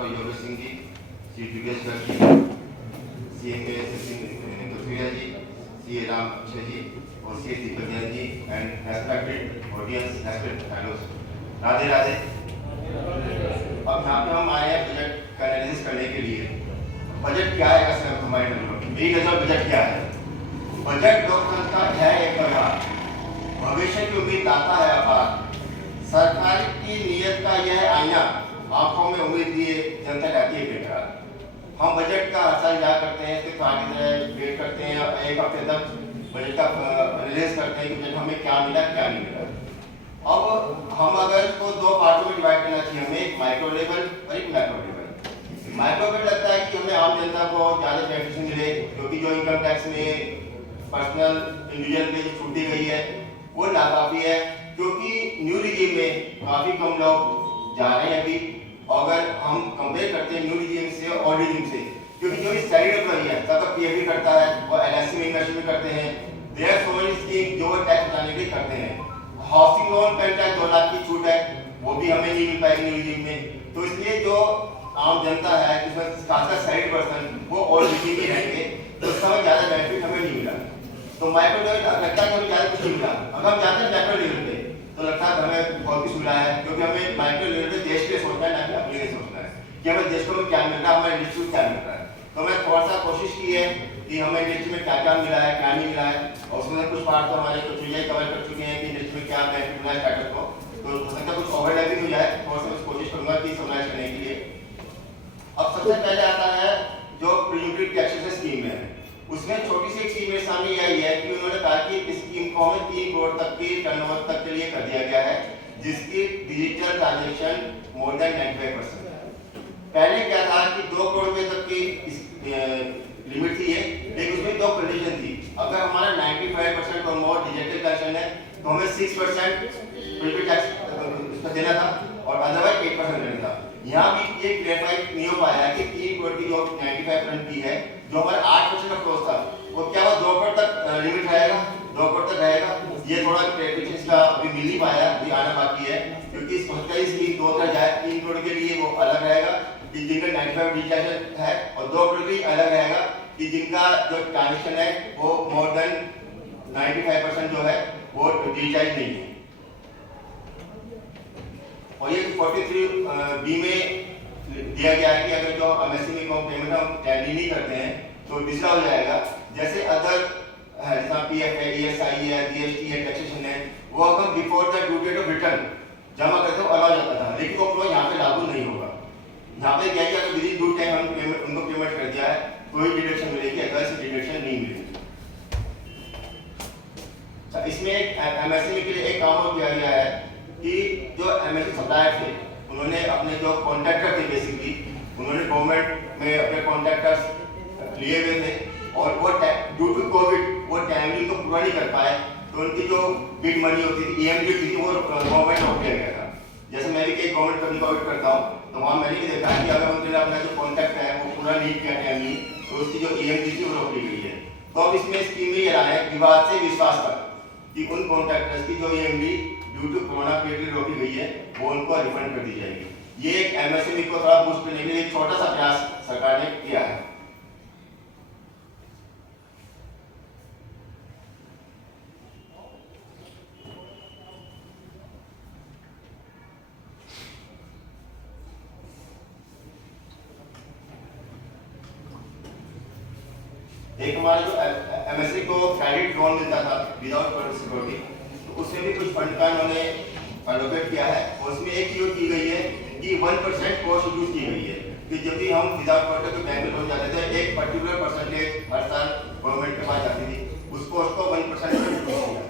डॉक्टर Yogesh Singh ji, Shri Yogesh Garg ji, CMA Prithviraj ji, CA Ram Akshay ji और CA Deepak Jain ji and respected audience, respected fellows, Radhe Radhe. अब यहाँ पे हम आए हैं बजट का एनालिसिस करने के लिए। बजट क्या है हमारे मेरी नजर बजट क्या है? बजट लोकतंत्र का है एक प्रकार, भविष्य की उम्मीद लाता है अपार, सरकार की नीयत का यह आईना, आंखों में उम्मीद लिए जनता रहती है बेकार। हम बजट का हर साल याद करते हैं, इसके आगे वेट करते हैं, एक हफ्ते तक बजट का एनालिसिस करते हैं कि बजट हमें क्या मिला क्या नहीं मिला। अब हम अगर इसको दो पार्टों में डिवाइड करना चाहिए, हमें एक माइक्रो लेवल और एक मैक्रो लेवल। माइक्रो लेवल लगता है कि हमें आम जनता को ज़्यादा बेनिफिट मिले, क्योंकि जो इनकम टैक्स में पर्सनल इंडिविजुअल पे जो छूट दी गई है वो नाकाफी है, क्योंकि न्यू रिजीम में काफ़ी कम लोग जा रहे हैं अभी। अगर हम कंपेयर करते हैं न्यू रिजीम से और रिजीम से, क्योंकि जो सैलरी एम्प्लॉई है सबका PF करता है, वो LIC में इन्वेस्टमेंट करते हैं, देयर सो मेनी स्कीम जो टैक्स बचाने के लिए करते हैं। हाउसिंग लोन पर 2 लाख की छूट है, वो भी हमें नहीं मिल पाएगी न्यू रिजीम में। तो इसलिए जो आम जनता है जिसमें खासकर साइड पर्सन वो और रिजीम में रहेंगे, तो उसका ज़्यादा बेनिफिट हमें नहीं मिला। तो माइक्रो लेवल लगता है कि हमें ज़्यादा कुछ नहीं मिला। अगर हम जाते हैं मैक्रो लेवल पे तो लगता है हमें बहुत कुछ मिला है, क्योंकि हमें माइक्रो लेवल पे देश के लिए सोचना है, ना कि अपने लिए सोचना है कि हमें देश को क्या मिल रहा है, हमारे इंडस्ट्री को क्या मिल रहा है। तो मैं थोड़ा सा कोशिश की है कि हमें इंडस्ट्री में क्या क्या मिला है क्या नहीं मिला है, और उसमें कुछ पार्ट तो हमारे कुछ चीज़ें कवर कर चुके हैं कि इंडस्ट्री में क्या बेनिफिट मिला है स्टार्टअप को। तो हो सकता है कुछ ओवरलैपिंग हो जाए, थोड़ा सा कोशिश करूंगा कि समराइज करने के लिए। अब सबसे पहले आता है जो प्रीलिमिनरी टैक्सेशन स्कीम है, उसमें छोटी सी एक स्कीम मेरे सामने यही है कि उन्होंने कहा कि इस स्कीम को हमें 3 करोड़ तक की टर्नओवर तक के लिए कर दिया गया है, जिसकी डिजिटल ट्रांजैक्शन मोर देन 95%। पहले क्या था कि 2 करोड़ रुपए तक की लिमिट थी ये, लेकिन उसमें 2 कंडीशन थी। अगर हमारा 95% और मोर डिजिटल ट्रांजैक्शन है तो हमें 6% प्रीलिमिनरी टैक्स देना था और अदरवाइज 8% देना था। यहाँ भी एक क्लैरिफाई नहीं हो पाया कि 3 करोड़ की जो 95% की है, जो हमारा 8% का क्लोज था, वो क्या वो 2 करोड़ तक लिमिट रहेगा, 2 करोड़ तक रहेगा। ये थोड़ा क्लैरिफिकेशन इसका अभी मिल नहीं पाया, अभी आना बाकी है, क्योंकि इस वक्त इसकी 2 तरह जाए, 3 करोड़ के लिए वो अलग रहेगा कि जिनका 95 डिजिटल है, और 2 करोड़ के लिए अलग रहेगा कि जिनका जो ट्रांजेक्शन है वो मोर देन 95% जो है वो डिजिटाइज नहीं है। और ये 43B में दिया गया है कि अगर जो MSME में पेमेंट हम टैली नहीं करते हैं तो दूसरा हो जाएगा। जैसे अदर है जैसा PF है, ESI है, GST है, टैक्सेशन है, वो अगर before the due date of return जमा करते हो अलाउ जाता था, लेकिन वो फ्लो यहाँ पे लागू नहीं होगा। यहाँ पे क्या अगर विद इन ड्यू टाइम हम उनको पेमेंट कर दिया है तो ही डिडक्शन मिलेगी, अदरवाइज डिडक्शन नहीं मिलेगी। इसमें एक MSME के लिए एक काम और किया गया है कि जो MSME सप्लायर थे उन्होंने अपने जो कॉन्ट्रैक्टर थे बेसिकली उन्होंने गवर्नमेंट में अपने कॉन्ट्रैक्टर्स लिए हुए थे, और वो ड्यू टू कोविड वो टाइमली को पूरा नहीं कर पाए, तो उनकी जो बिड मनी होती थी EMD होती थी वो गवर्नमेंट रोक दिया गया था। जैसे मैं भी कई गवर्नमेंट कंपनी का ऑडिट करता हूँ तो वहाँ मैंने भी देखा है कि अगर उन्होंने अपना जो कॉन्ट्रैक्ट है वो पूरा नहीं किया टाइमली तो उसकी जो EMD थी वो रोक ली गई है। तो अब इसमें स्कीम में ये रहा है विवाद से विश्वास तक कि उन कॉन्ट्रैक्टर्स की जो EMD due to corona period रोकी गई है वो उनको रिफंड कर दी जाएगी। ये एक MSME को थोड़ा बूस्ट करने के लिए एक छोटा सा प्रयास सरकार ने किया है। एक हमारे जो MSME को क्रेडिट लोन मिलता था विदाउट पर्सनल सिक्योरिटी, तो उसमें भी कुछ फंड का उन्होंने एलोकेट किया है, और उसमें एक चीज की गई है कि 1% कॉस्ट रिड्यूस की गई है कि जब भी हम विदाउट पर्सनल के बैंक में लोन जाते थे एक पर्टिकुलर परसेंटेज हर साल गवर्नमेंट के पास जाती थी, उस कॉस्ट को 1% रिड्यूस किया।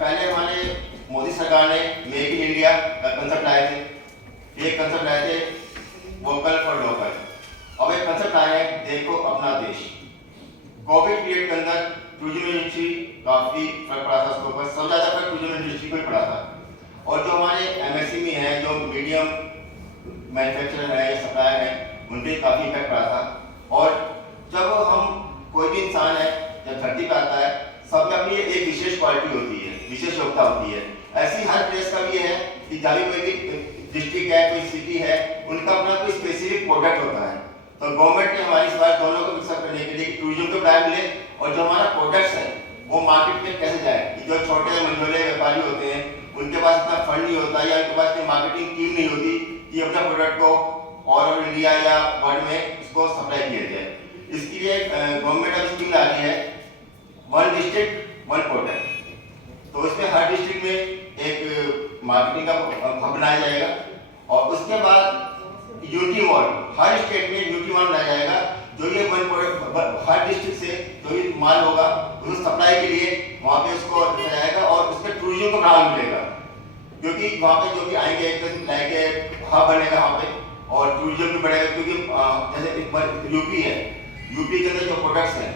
पहले हमारे मोदी सरकार ने मेक इन इंडिया का कंसेप्ट लाए थे, एक कंसेप्ट लाए थे वोकल फॉर लोकल, अब एक कंसेप्ट आया है देखो अपना देश। कोविड पीरियड के अंदर टूरिज्म इंडस्ट्री काफी फर्क पड़ा था, उसके ऊपर सबसे ज्यादा फर्क टूरिज्म इंडस्ट्री को ही पड़ा था, और जो हमारे MSME हैं जो मीडियम मैन्युफैक्चरर है या सप्लायर है उन पर काफी इफेक्ट पड़ा था। और जब हम कोई भी इंसान है जब धरती पर आता है, सब में अपनी एक विशेष क्वालिटी होती है, विशेष योग्यता होती है। ऐसी हर प्लेस का भी है कि जहाँ भी कोई भी डिस्ट्रिक्ट है, कोई सिटी है, उनका अपना कोई स्पेसिफिक प्रोडक्ट होता है। तो गवर्नमेंट ने हमारी इस बार दोनों को विकसित करने के लिए टूरिज्म को बढ़ावा मिले और जो हमारा प्रोडक्ट्स है वो मार्केट में कैसे जाए। जो छोटे मंझोले व्यापारी होते हैं उनके पास इतना फंड नहीं होता या उनके पास मार्केटिंग टीम नहीं होती कि अपना प्रोडक्ट को ऑल ओवर इंडिया या वर्ल्ड में इसको सप्लाई किया जाए। इसके लिए गवर्नमेंट अब स्कीम ला रही है, वन डिस्ट्रिक्ट वन प्रोडक्ट। तो इसमें हर डिस्ट्रिक्ट में एक मार्केटिंग का हब बनाया जाएगा और उसके बाद यूनिटी मॉल, हर स्टेट में यूनिटी मॉल बनाया जाएगा। जो ये वन प्रोडक्ट हर डिस्ट्रिक्ट से जो ये माल होगा उसको सप्लाई के लिए वहाँ पे उसको रखा जाएगा और उसके टूरिज्म को बढ़ावा मिलेगा, क्योंकि वहाँ पे जो भी आएंगे एक लाइक हब बनेगा वहाँ पे और टूरिज्म भी बढ़ेगा। क्योंकि जैसे यूपी है, यूपी के अंदर जो प्रोडक्ट्स हैं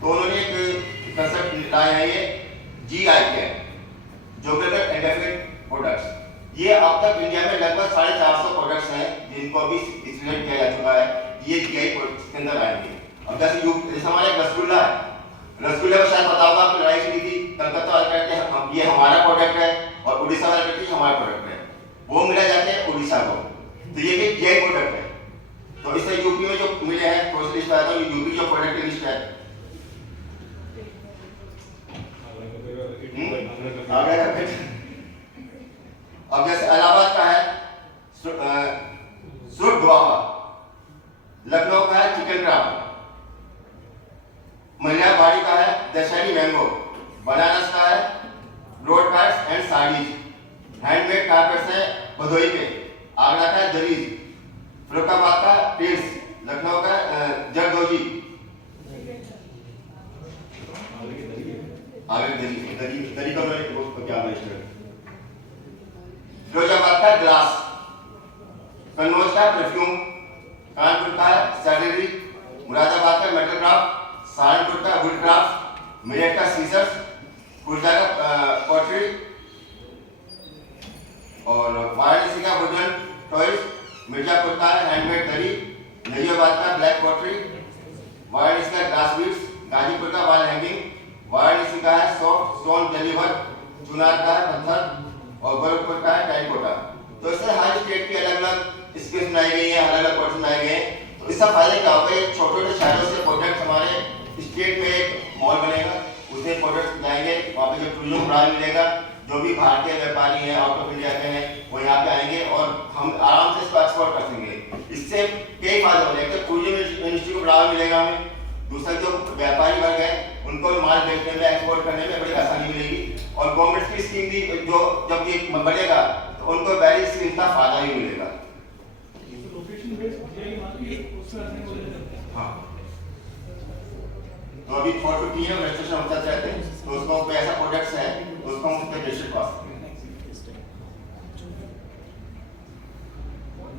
तो उन्होंने एक कंसेप्ट लाया है, ये GI tag, geographical identified products. ये अब तक इंडिया में लगभग 450 प्रोडक्ट्स हैं जिनको अभी स्पेसिफाइड किया जा चुका है, ये GI प्रोडक्ट्स के अंदर आएंगे। अब जैसे हमारा एक रसगुल्ला है, रसगुल्ले को शायद पता होगा, आपको लड़ाई छिड़ी थी, कलकत्ता वाले कहते हैं ये हमारा प्रोडक्ट है और उड़ीसा वाले कहते हैं हमारा प्रोडक्ट है, वो मिला जाते हैं उड़ीसा को, तो ये भी GI प्रोडक्ट है। तो इससे यूपी में जो मिले हैं तो लिस्ट आता है, यूपी जो प्रोडक्ट की लिस्ट है अब जैसे इलाहाबाद का है सूट गुआवा, लखनऊ का है चिकन क्राफ्ट, मलियाबाड़ी का है दशहरी मैंगो, बनारस का है road cards and saris, handmade carpets है भदोई पे, आगरा का है दरीज, फरुखाबाद का टेल्स, लखनऊ का जरदोजी, दरी का क्या फिरोजाबाद का ग्लास, कन्नौज का परफ्यूम, कानपुर का सैलरी, मुरादाबाद का मेटल क्राफ्ट, सहारनपुर का वुड क्राफ्ट, मेरठ का सीजर्स, खुर्जा का पॉटरी और वाराणसी का वुडन टॉयज, मिर्जापुर का हैंडमेड दरी, नजीबाबाद का ब्लैक पॉटरी, वाराणसी का ग्लास बीड्स, गाजीपुर का वॉल हैंगिंग, वाराणसी का है सॉफ्ट स्टोन जेलीवर, चुनार का है पत्थर और गोरखपुर का है टेराकोटा। तो इससे हर स्टेट की अलग अलग स्किल्स बनाई गई हैं, अलग अलग प्रोडक्ट्स बनाए गए हैं। तो इसका फायदा क्या होगा, ये छोटे छोटे शहरों से प्रोडक्ट्स हमारे स्टेट में एक मॉल बनेगा, उसमें प्रोडक्ट्स जाएंगे, वहाँ पे जो टूरिज्म बढ़ावा मिलेगा, जो भी भारतीय व्यापारी हैं आउट ऑफ इंडिया के हैं वो यहाँ पे आएंगे और हम आराम से इसको एक्सपोर्ट कर सकेंगे। इससे कई फायदे हो रहे हैं, टूरिज्म इंडस्ट्री को बढ़ावा मिलेगा हमें, दूसरा जो व्यापारी वर्ग है उनको माल बेचने में एक्सपोर्ट करने में बड़ी आसानी मिलेगी और गवर्नमेंट की स्कीम भी जो जब ये बढ़ेगा तो उनको वेरी स्कीम का फायदा ही मिलेगा। हाँ, तो अभी 450 है रजिस्ट्रेशन होता चाहते हैं तो उसको कोई ऐसा प्रोडक्ट्स है उसको हम उसके रजिस्टर पा सकते हैं।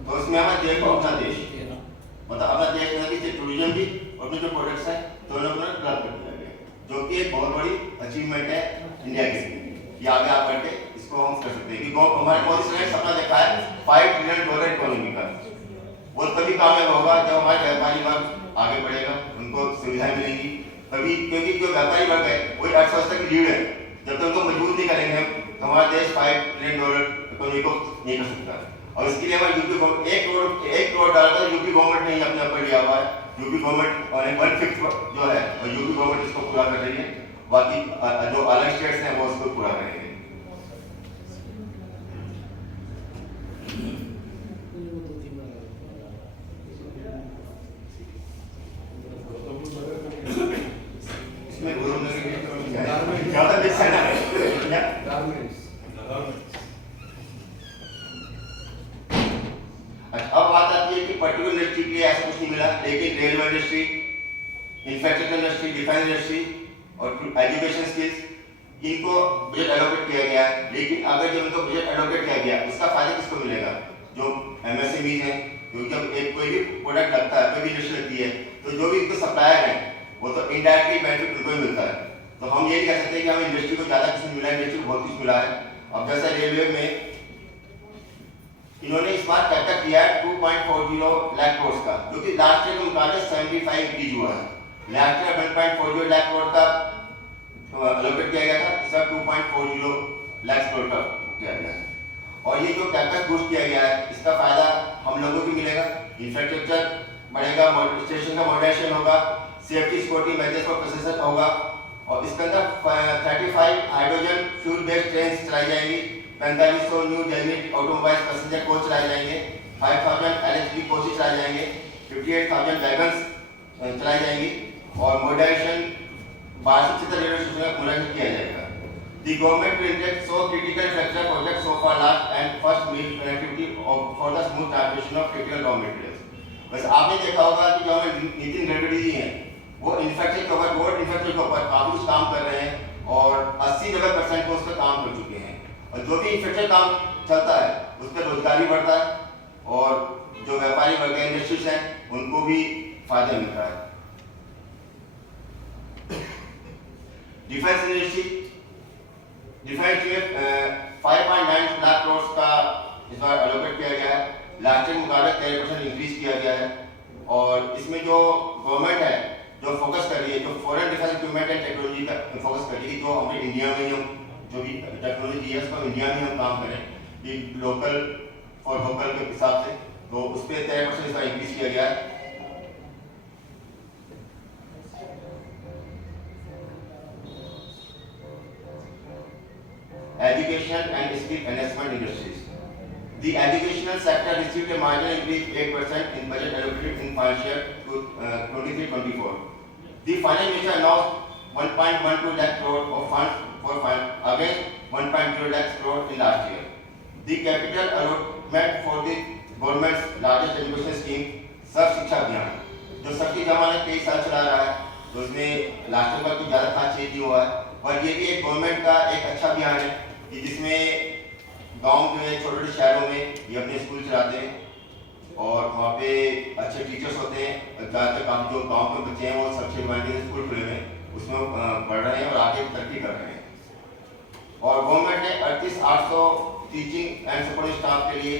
तो उसमें हमें देखो अपना देश मतलब अपना देश में कि टूरिज्म भी और अपने जो प्रोडक्ट्स हैं दोनों को क्लब कर दिया गया, जो कि एक बहुत बड़ी अचीवमेंट है इंडिया के लिए कि आगे आप बढ़ के इसको हम कर सकते हैं। कि हमारे मोदी ने सपना देखा है $5 ट्रिलियन इकोनॉमी का, वो तभी कामयाब होगा जब हमारे व्यापारी वर्ग आगे बढ़ेगा, उनको सुविधाएं मिलेंगी तभी, क्योंकि जो व्यापारी वर्ग है वही अर्थव्यवस्था की रीढ़ है। जब तक उनको मजबूत नहीं करेंगे हम तो हमारा देश $5 ट्रिलियन इकोनॉमी को नहीं कर सकता। और इसके लिए हमारे यूपी गवर्नमेंट $1 करोड़ का यूपी गवर्नमेंट ने अपने ऊपर लिया हुआ है। यूपी गवर्नमेंट 1/5 जो है और यूपी गवर्नमेंट इसको पूरा कर रही है, बाकी जो अलग स्टेट्स हैं वो उसको पूरा करेंगे। अब बात आती है कि पर्टिकुलर इंडस्ट्री के लिए ऐसा कुछ नहीं मिला, लेकिन railway industry, infrastructure industry, defence industry और एजुकेशन स्किल्स इनको बजट एलोकेट किया गया है। लेकिन अगर जब इनको बजट एलोकेट किया गया उसका फायदा किसको मिलेगा? जो एमएसएमईज हैं, क्योंकि जब एक कोई भी प्रोडक्ट लगता है, कोई भी इंडस्ट्री लगती है तो जो भी इनको सप्लायर है वो तो इनडायरेक्टली बेनिफिट उनको ही मिलता है। तो हम ये नहीं कह सकते कि हमें इंडस्ट्री को ज़्यादा कुछ मिला है, इंडस्ट्री को बहुत कुछ मिला है। अब जैसे रेलवे में इन्होंने इस बार कैप्चर किया है 2.40 लाख करोड़ का, जो कि लास्ट ईयर के मुकाबले 75 इंक्रीज हुआ है। लास्ट ईयर 1.40 लाख करोड़ का एलोकेट किया गया था, इसका 2.40 लाख करोड़ का किया गया है। और ये जो कैपेक्स बूस्ट किया गया है, इसका फायदा हम लोगों को मिलेगा, इंफ्रास्ट्रक्चर बढ़ेगा, स्टेशन का मॉडर्नाइजेशन होगा, सेफ्टी सिक्योरिटी मेजर्स का प्रोसेसर होगा, और इसके अंदर 35 हाइड्रोजन फ्यूल बेस्ड ट्रेन चलाई जाएंगी, 4500 new designated automobile passenger coach चलाए जाएंगे, 5000 LHB कोचेस चलाए जाएंगे, 58,000 वैगन्स चलाई जाएंगी, और मॉडर्नाइजेशन 62 रेलवे स्टेशन का मॉडर्नाइजेशन किया जाएगा। The government will inject so critical infrastructure projects so far last and first meal connectivity for the smooth transportation of critical raw materials. बस आपने देखा होगा कि जो हमें नितिन गडकरी जी हैं, वो इंफ्रास्ट्रक्चर के ऊपर, रोड इंफ्रास्ट्रक्चर के ऊपर काफी कुछ काम कर रहे हैं और 80-90% को उस पर काम कर चुके हैं। और जो भी इंफ्रास्ट्रक्चर काम चलता है, उस पर रोजगार भी बढ़ता है और जो व्यापारी वर्ग है, इंडस्ट्रीज हैं, उनको भी फायदा मिलता है। डिफेंस इंडस्ट्री, डिफेंस में 5.9 लाख करोड़ का इस बार एलोकेट किया गया है, लास्ट ईयर मुकाबले 13% इंक्रीज किया गया है। और इसमें जो गवर्नमेंट है, जो फोकस कर रही है, जो foreign defence equipment and technology का फोकस कर रही है, जो हमें इंडिया में जो भी टेक्नोलॉजी है उसको इंडिया में हम काम करें, कि लोकल और वोकल के हिसाब से, तो उस पर 13% इसका इंक्रीज किया गया है। Education and skill enhancement industries. The educational sector received a marginal increase 8% in budget allocated in financial year 23-24. The finance minister announced 1.12 lakh crore of funds for fund against 1.0 lakh crore in last year. The capital allotment for the government's largest education scheme, सर्व शिक्षा अभियान, जो सबकी जमानत कई साल चला रहा है, तो उसमें लास्ट ईयर कुछ ज़्यादा खास चेंज नहीं हुआ है। और ये भी एक गवर्नमेंट का एक अच्छा अभियान है कि जिसमें गांव में, छोटे-छोटे शहरों में ये अपने स्कूल चलाते हैं और वहाँ पे अच्छे टीचर्स होते हैं। ज़्यादातर काफ़ी जो गांव के बच्चे हैं वो सबसे ह्यूमैनिटीज स्कूल खुले हैं, उसमें पढ़ रहे हैं और आगे तरक्की कर रहे हैं। और गवर्नमेंट ने 38,800 टीचिंग एंड सपोर्टिंग स्टाफ के लिए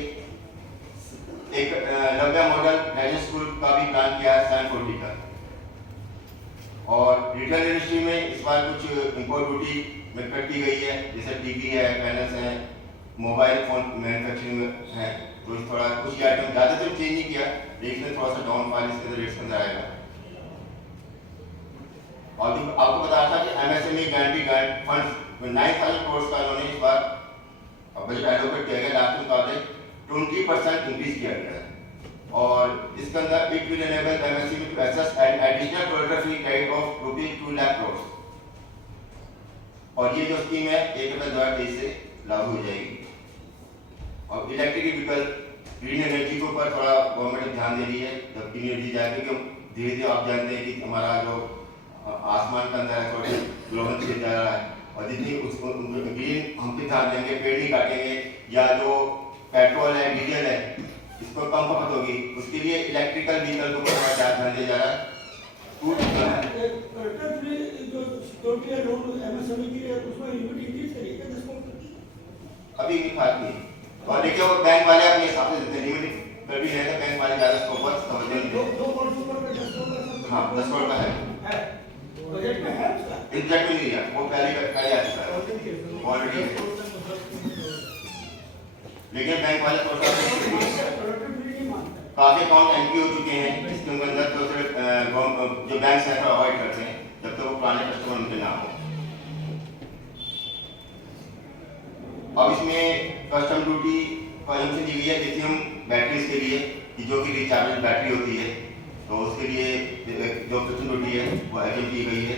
एक नव्या मॉडल ग्रेजुएट स्कूल का भी प्लान किया है, 740 का। और रिटेल इंडस्ट्री में इस बार कुछ इंपोर्ट ड्यूटी में कट की गई है, जैसे टीवी है, पैनल्स हैं, मोबाइल फोन मैन्युफैक्चरिंग में है, तो इस थोड़ा कुछ आइटम ज़्यादा तो चेंज नहीं किया, लेकिन इसमें थोड़ा सा डाउनफॉल इसके रेट्स के अंदर आएगा। और आपको बताया था कि MSME गारंटी ग्रांट फंड्स 9,000 करोड़ का उन्होंने इस बार बजट एलोकेट किया गया, लास्ट मुकाबले 20% इंक्रीज किया गया है। और इसके अंदर it will enable MSME to access an additional product free credit of ₹2 lakh crore. और ये जो स्कीम है 1 अप्रैल 2023 से लागू हो जाएगी। और इलेक्ट्रिक व्हीकल, ग्रीन एनर्जी के ऊपर थोड़ा गवर्नमेंट ध्यान दे रही है, जब ग्रीन एनर्जी जाएगी, क्योंकि धीरे धीरे आप जानते हैं कि हमारा जो आसमान के अंदर है थोड़ा ग्लोबल चेंज जा रहा है, और जितनी उसको ग्रीन हम पे ध्यान देंगे, पेड़ नहीं काटेंगे, या जो पेट्रोल है, डीजल है, इसको कम खपत होगी, उसके लिए इलेक्ट्रिकल व्हीकल को ध्यान दिया जा रहा है। अभी खाती है और देखिए वो बैंक वाले अपने हिसाब से देते हैं, लिमिट कर भी रहेगा, बैंक वाले ज़्यादा इसके ऊपर तवज्जो नहीं देते। हाँ 10 करोड़ का है, बजट में है, एग्जैक्ट नहीं है, वो पहले आ चुका है ऑलरेडी है, लेकिन बैंक वाले थोड़ा काफी अकाउंट एंट्री हो चुके हैं, इसके अंदर तो सिर्फ जो बैंक से अवॉइड करते हैं जब तक वो पुराने कस्टमर उनके ना हो। अब इसमें कस्टम ड्यूटी कंजम्पशन दी गई है लिथियम बैटरीज के लिए, कि जो कि रिचार्जेबल बैटरी होती है, तो उसके लिए जो कस्टम ड्यूटी है वो एडजस्ट की गई है।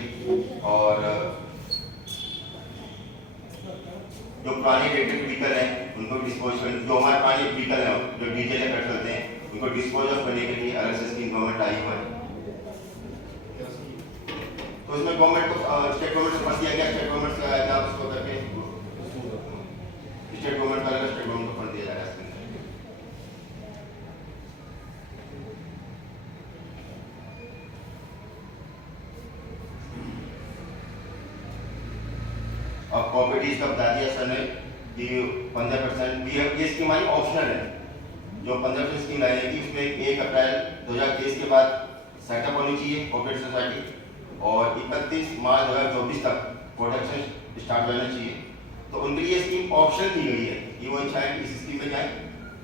और जो पुराने इलेक्ट्रिक व्हीकल हैं उनको डिस्पोज करने, जो हमारे पुराने व्हीकल हैं जो डीजल या पेट्रोल चलते हैं, उनको डिस्पोज ऑफ करने के लिए अलग से स्कीम गवर्नमेंट आई हुआ है। तो इसमें गवर्नमेंट को स्टेट गवर्नमेंट से फंस दिया गया, स्टेट गवर्नमेंट से आया उसको करके स्टेट गवर्नमेंट का अलग, स्टेट गवर्नमेंट को फंड दिया जा रहा है इसके अंदर। अब कॉपरेटिव का बता दिया सर ने कि 15% भी है, ये स्कीम हमारी ऑप्शनल है, जो 15% स्कीम लाई है कि उसमें 1 अप्रैल 2023 के बाद सेटअप होनी चाहिए कोऑपरेटिव सोसाइटी, और 31 मार्च 2024 तक प्रोडक्शन स्टार्ट हो जाना चाहिए। तो उनके लिए स्कीम ऑप्शन दी गई है कि वो चाहे इस स्कीम में जाए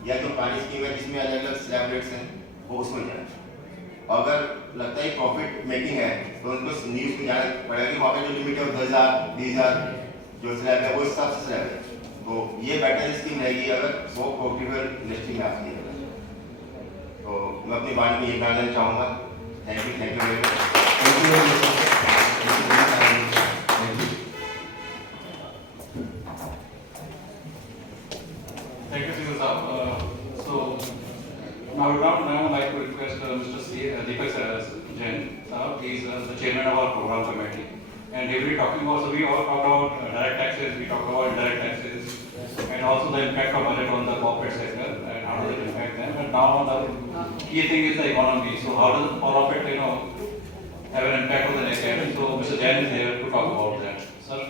या जो पुरानी स्कीम है जिसमें अलग अलग स्लैब रेट्स हैं वो उसमें जाए। अगर लगता है प्रॉफिट मेकिंग है तो उनको न्यूज़ में जाना पड़ेगा कि वहाँ पे जो लिमिट है 10,000 20,000 जो स्लैब है वो हिसाब से स्लैब है। तो ये बेटर स्कीम रहेगी अगर वो प्रॉफिटेबल इंडस्ट्री में आती है। तो मैं अपनी बात में ये कहना चाहूँगा। Thank you very much. Thank you, Sir Saab. So now I would now like to request Mr. C. Deepak Jain. He is the chairman of our program committee, and he will be talking about. So we all talked about direct taxes. We talked about indirect taxes, and also the impact of budget on the corporate sector and how does it impact them. And now the key thing is the economy. So how does all of it, have an impact on the next year? So Mr. Jain is here to talk about that. Sir.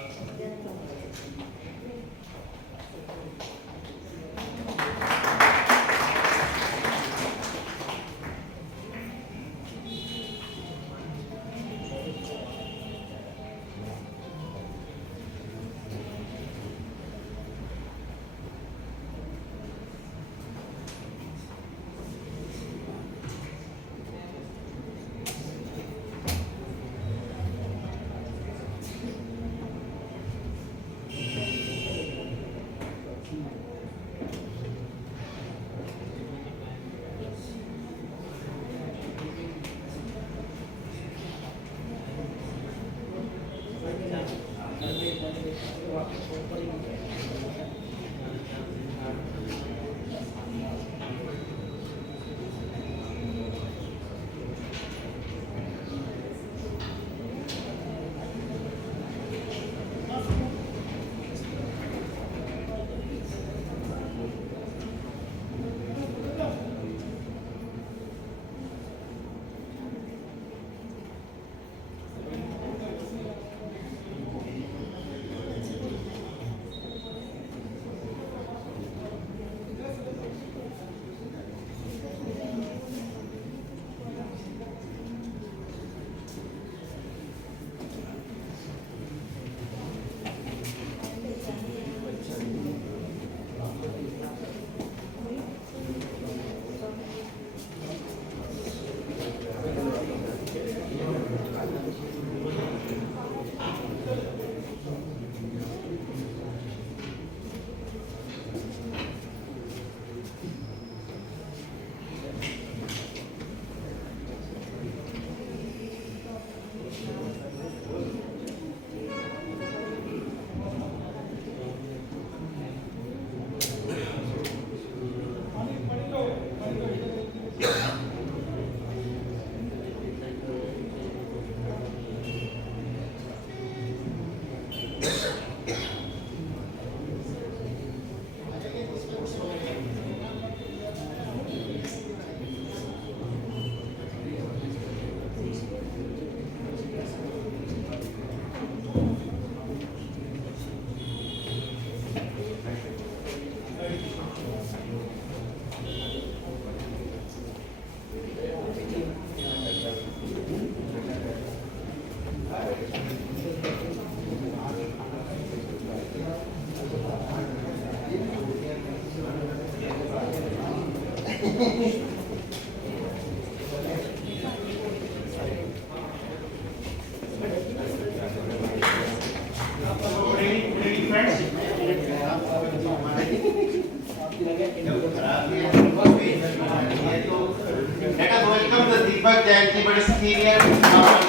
Let us welcome the Deepak Jain ji, but senior program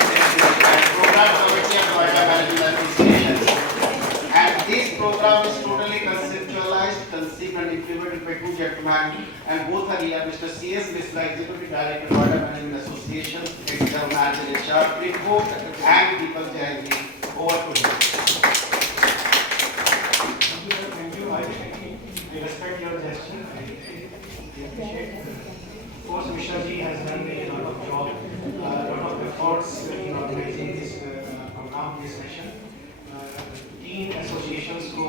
committee of Noida Management Association. And this program is totally conceptualized, conceived and implemented by two gentlemen, and both are here, Mr. C.S. Misra, Executive Director, Noida Management Association, Executive Manager HR, Pripur, and Deepak Jain ji. Over to you. Thank you. I respect your gesture. I appreciate it. Of course, Mishra ji has done a lot of job, a lot of efforts in organizing this program, this session. तीन associations को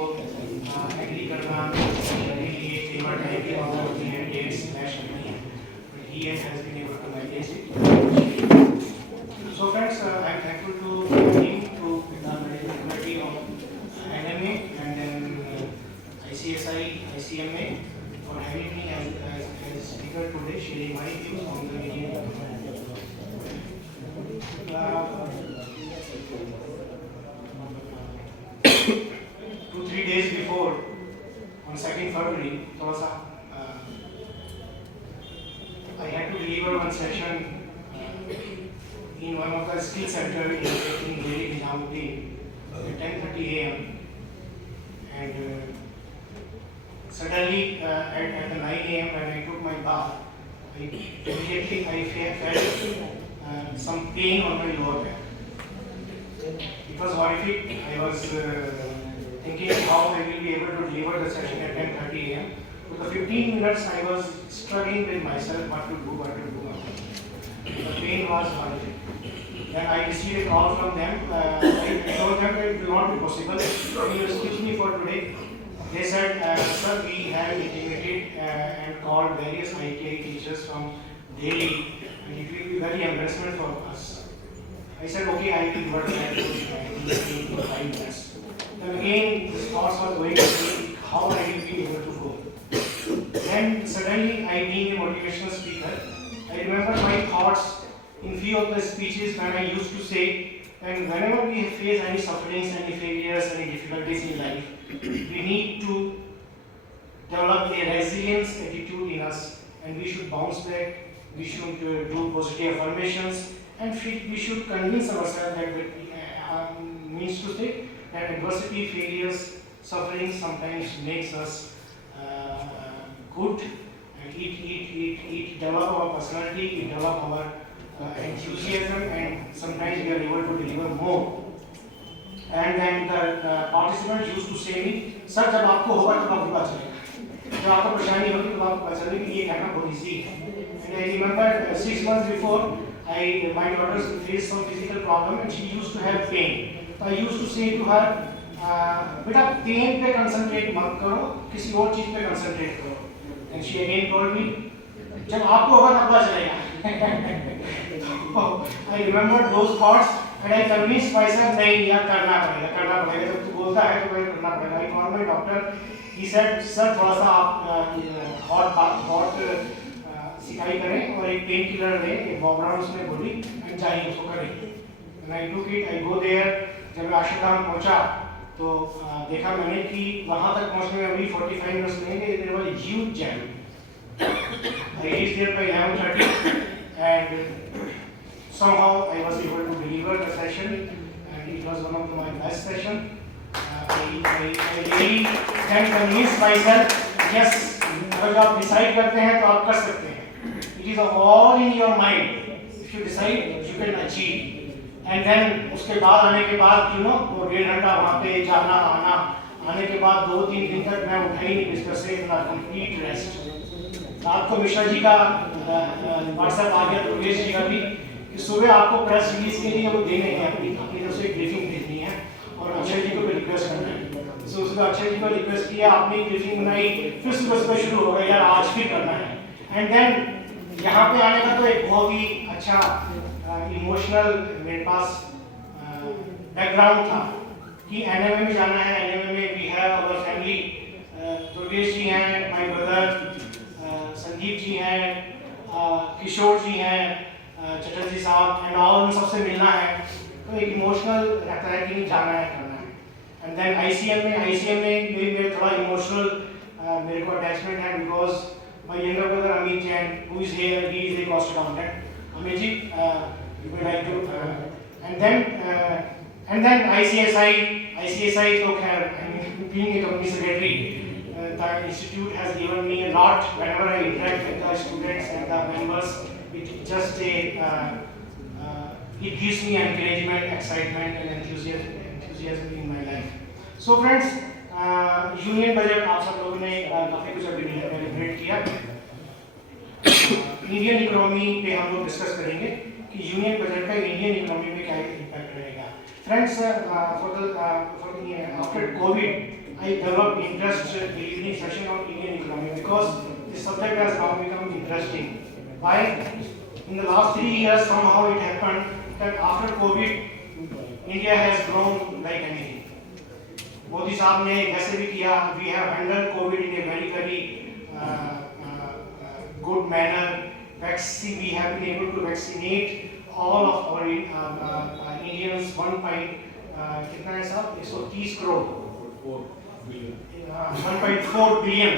agree करना मेरे लिए कई बार टाइपिंग होती है, dates clash करती हैं, but he has been able to manage it. So friends, I'm thankful to him, to the management committee हुई थोड़ा सा I had to deliver one session in one of the skill center in Delhi, Nizamuddin at 10:30 a.m. and suddenly at the 9 a.m. when I took my bath, immediately I felt some pain on my lower back. It was horrific. I was thinking how I will be able to deliver the session at 10:30 a.m. For the 15 minutes I was struggling with myself what to do. The pain was horrific. Then I received a call from them. I told them that it will not be possible. Can you excuse me for today? They said, sir, we have intimated and called various ITI teachers from Delhi, and it will be very embarrassment for us. I said, okay, I will work that for 5 minutes. Then again, this thoughts were going to me, how I will be able to go. Then suddenly, I being a motivational speaker, I remember my thoughts in few of the speeches when I used to say, and whenever we face any sufferings, any failures, any difficulties in life, we need to develop a resilience attitude in us, and we should bounce back, we should do positive affirmations, and we should convince ourselves that means to say that adversity, failures, suffering sometimes makes us good, and it develop our personality, it develop our enthusiasm, and sometimes we are able to deliver more. And then the participants used to say me, sir, जब आपको होगा तब आपको पता चलेगा, जब आपको परेशानी होगी तब आपको पता चलेगा कि ये कहना बहुत easy है. And I remember 6 months before, my daughter faced some physical problem and she used to have pain. So I used to say to her, बेटा पेन पे कंसंट्रेट मत करो, किसी और चीज पे कंसंट्रेट करो. And she again told me, जब आपको होगा तब पता चलेगा. I remember those thoughts. And I convinced myself, नहीं यार करना पड़ेगा. जब तू बोलता है तो भाई करना पड़ेगा. I called my doctor. He said, sir थोड़ा सा आप hot सिकाई करें और एक पेन किलर लें, एक बॉबराउन उसने बोली, and जाइए उसको करें. And I took it. I go there. जब मैं आश्रम पहुंचा तो देखा मैंने कि वहाँ तक पहुँचने में अभी 45 मिनट्स लगेंगे. There was a huge jam. I reached there by 11:30 and somehow I was able to deliver the session, and it was one of my best session. I really can convince myself, yes, अगर आप decide करते हैं तो आप कर सकते हैं. It is all in your mind. If you decide, you can achieve. And then उसके बाद आने के बाद वो 1.5 घंटा वहाँ पे जाना आने के बाद 2-3 दिन तक मैं उठा ही नहीं बिस्तर से, इतना complete rest. रात को मिश्रा जी का व्हाट्सएप आ गया, योगेश जी का भी, कि सुबह आपको प्रेस रिलीज के लिए वो देने हैं, अपनी तरफ से ब्रीफिंग देनी है और अक्षय जी को भी रिक्वेस्ट करना है. तो उसमें अक्षय जी को रिक्वेस्ट किया, आपने ब्रीफिंग बनाई, फिर सुबह शुरू हो गया, यार आज फिर करना है. एंड देन यहाँ पे आने का तो एक बहुत ही अच्छा इमोशनल मेरे पास बैकग्राउंड था कि एनएमए में जाना है. एनएमए में we have our family, Durgesh ji हैं, माय ब्रदर संदीप जी हैं, किशोर जी हैं, चटर्जी साहब, एंड ऑल, उन सबसे मिलना है. तो एक इमोशनल रहता है कि जाना है, करना है. एंड देन आईसीएम में मेरे थोड़ा इमोशनल मेरे को अटैचमेंट है, because my younger brother Amit Jain, who is here, he is the cost accountant. Amit ji, you would like to, and then ICSI तो खैर, being a company secretary, the institute has given me a lot. Whenever I interact with the students and the members, it just it gives me encouragement, excitement, and enthusiasm in my life. So friends, union budget आप सब लोगों ने काफी कुछ अभी डेलिब्रेट किया. Indian economy पे हम लोग डिस्कस करेंगे कि यूनियन बजट का इंडियन इकोनॉमी में क्या इम्पैक्ट रहेगा. Friends, after COVID, I developed interest in the evening session on Indian economy because the subject has now become interesting. Why? In the last 3 years, somehow it happened that after COVID, India has grown like anything. Modi साहब ने कैसे भी किया, we have handled COVID in a very good manner. We have been able to vaccinate all of our Indians. 1 point कितना है साहब, 130 करोड़. 1.4 billion.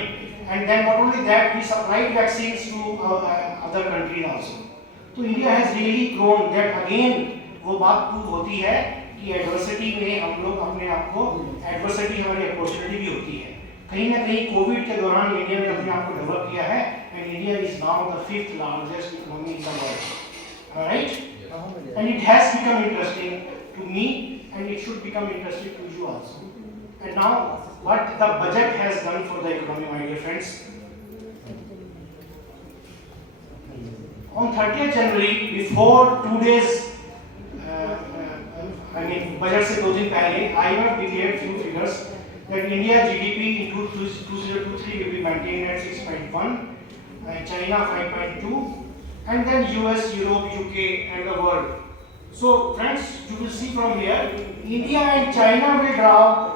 And then not only that, we supplied vaccines to other countries also. So India has really grown. That again वो बात प्रूव होती है कि एडवर्सिटी में हम लोग अपने आप को, एडवर्सिटी हमारी अपॉर्चुनिटी भी होती है. कहीं ना कहीं कोविड के दौरान इंडिया ने अपने आप को डेवलप किया है, and India is now the 5th largest economy in the world, right? And it has become interesting to me, and it should become interesting to you also. And now what the budget has done for the economy, my dear friends. On 30th January, before 2 days, budget से 2 दिन पहले, IMF declared few figures that India GDP in 2023 will be maintained at 6.1, China 5.2, and then US, Europe, UK, and the world. So, friends, you will see from here, India and China will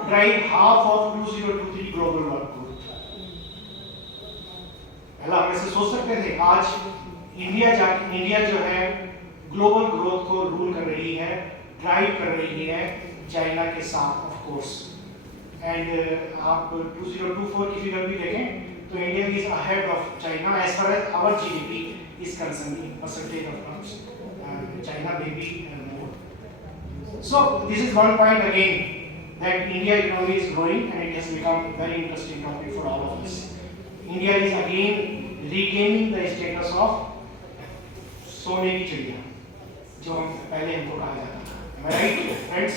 drive half of 2023 global world growth. पहला हम ऐसे सोच सकते थे, आज इंडिया जो है global growth को रूल कर रही है, ड्राइव कर रही है चाइना के साथ, ऑफ कोर्स. एंड आप 2024 की फिगर भी देखें तो India is ahead of China as far as our GDP is concern in percentage of terms. China may be more. So this is one point again, that India economy is growing and it has become very interesting topic for all of us. India is again regaining the status of सोने की चिड़िया, जो हम पहले हमको कहा जाता था. Am I right, friends?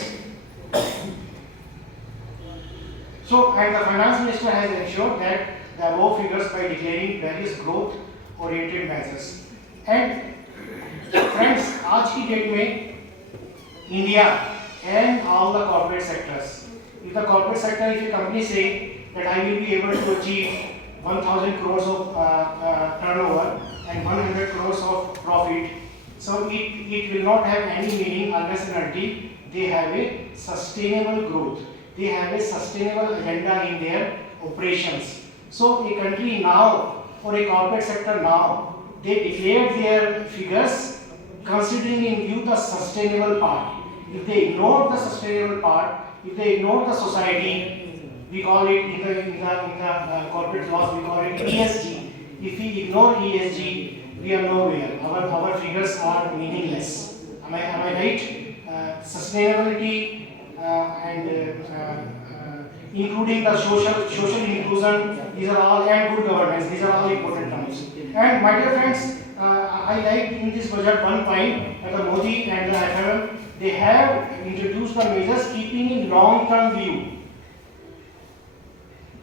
So, and the finance minister has ensured that the above figures by declaring various growth-oriented measures. And friends, आज की डेट में India and all the corporate sectors, if the corporate sector, if a company say that I will be able to achieve 1,000 crores of turnover and 100 crores of profit, so it will not have any meaning unless and until they have a sustainable growth, they have a sustainable agenda in their operations. So a country now, or a corporate sector now, they declare their figures considering in view the sustainable part. If they ignore the sustainable part, if they ignore the society, we call it in the corporate laws, we call it ESG. If we ignore ESG, we are nowhere. Our figures are meaningless. Am I right? Sustainability and including the social inclusion, these are all, and good governance, these are all important terms. And my dear friends, I like in this budget one point that the Modi and the FMM, they have introduced the measures keeping in long-term view.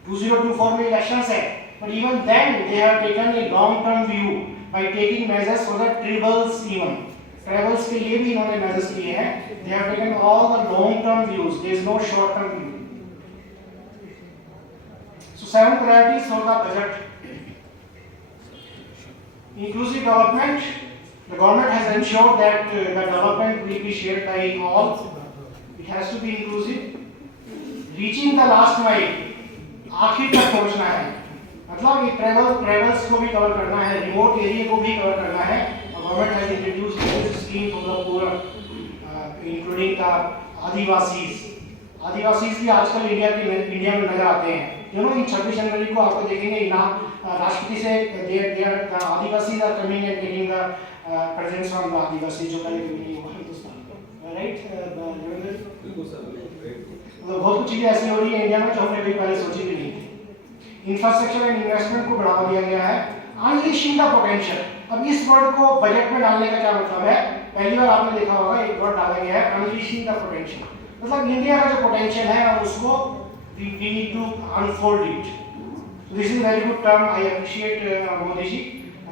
2024 में elections है, but even then they have taken a long-term view by taking measures for the tribals even. Tribals के लिए भी इन्होंने measures लिए हैं. They have taken all the long-term views. There is no short-term view. So 7 priorities for the budget. Inclusive development. The government has ensured that the development will be shared by all. It has to be inclusive. Reaching the last mile. आखिर तक पहुंचना है. मतलब ये ट्रेवल्स को भी कवर करना है, रिमोट एरिया को भी कवर करना है. Government has introduced this scheme for the poor, including the Adivasis. आदिवासीज भी आजकल इंडिया में नजर आते हैं. You know, in 26 जनवरी को आपको देखेंगे यहाँ राष्ट्रपति से the Adivasis are coming and getting the presents from the आदिवासी, जो पहले कभी नहीं हुआ हिंदुस्तान में, right? बहुत कुछ चीजें ऐसी हो रही है इंडिया में जो हमने कभी पहले सोची भी नहीं थी. इंफ्रास्ट्रक्चर एंड इन्वेस्टमेंट को बढ़ावा दिया गया है. Unleashing the potential. अब इस वर्ड को बजट में डालने का क्या मतलब है? पहली बार आपने देखा होगा एक वर्ड डाला गया है, अनलीशिंग द पोटेंशियल. मतलब इंडिया का जो पोटेंशियल है उसको we need to unfold it. So this is a very good term. I appreciate Modi ji.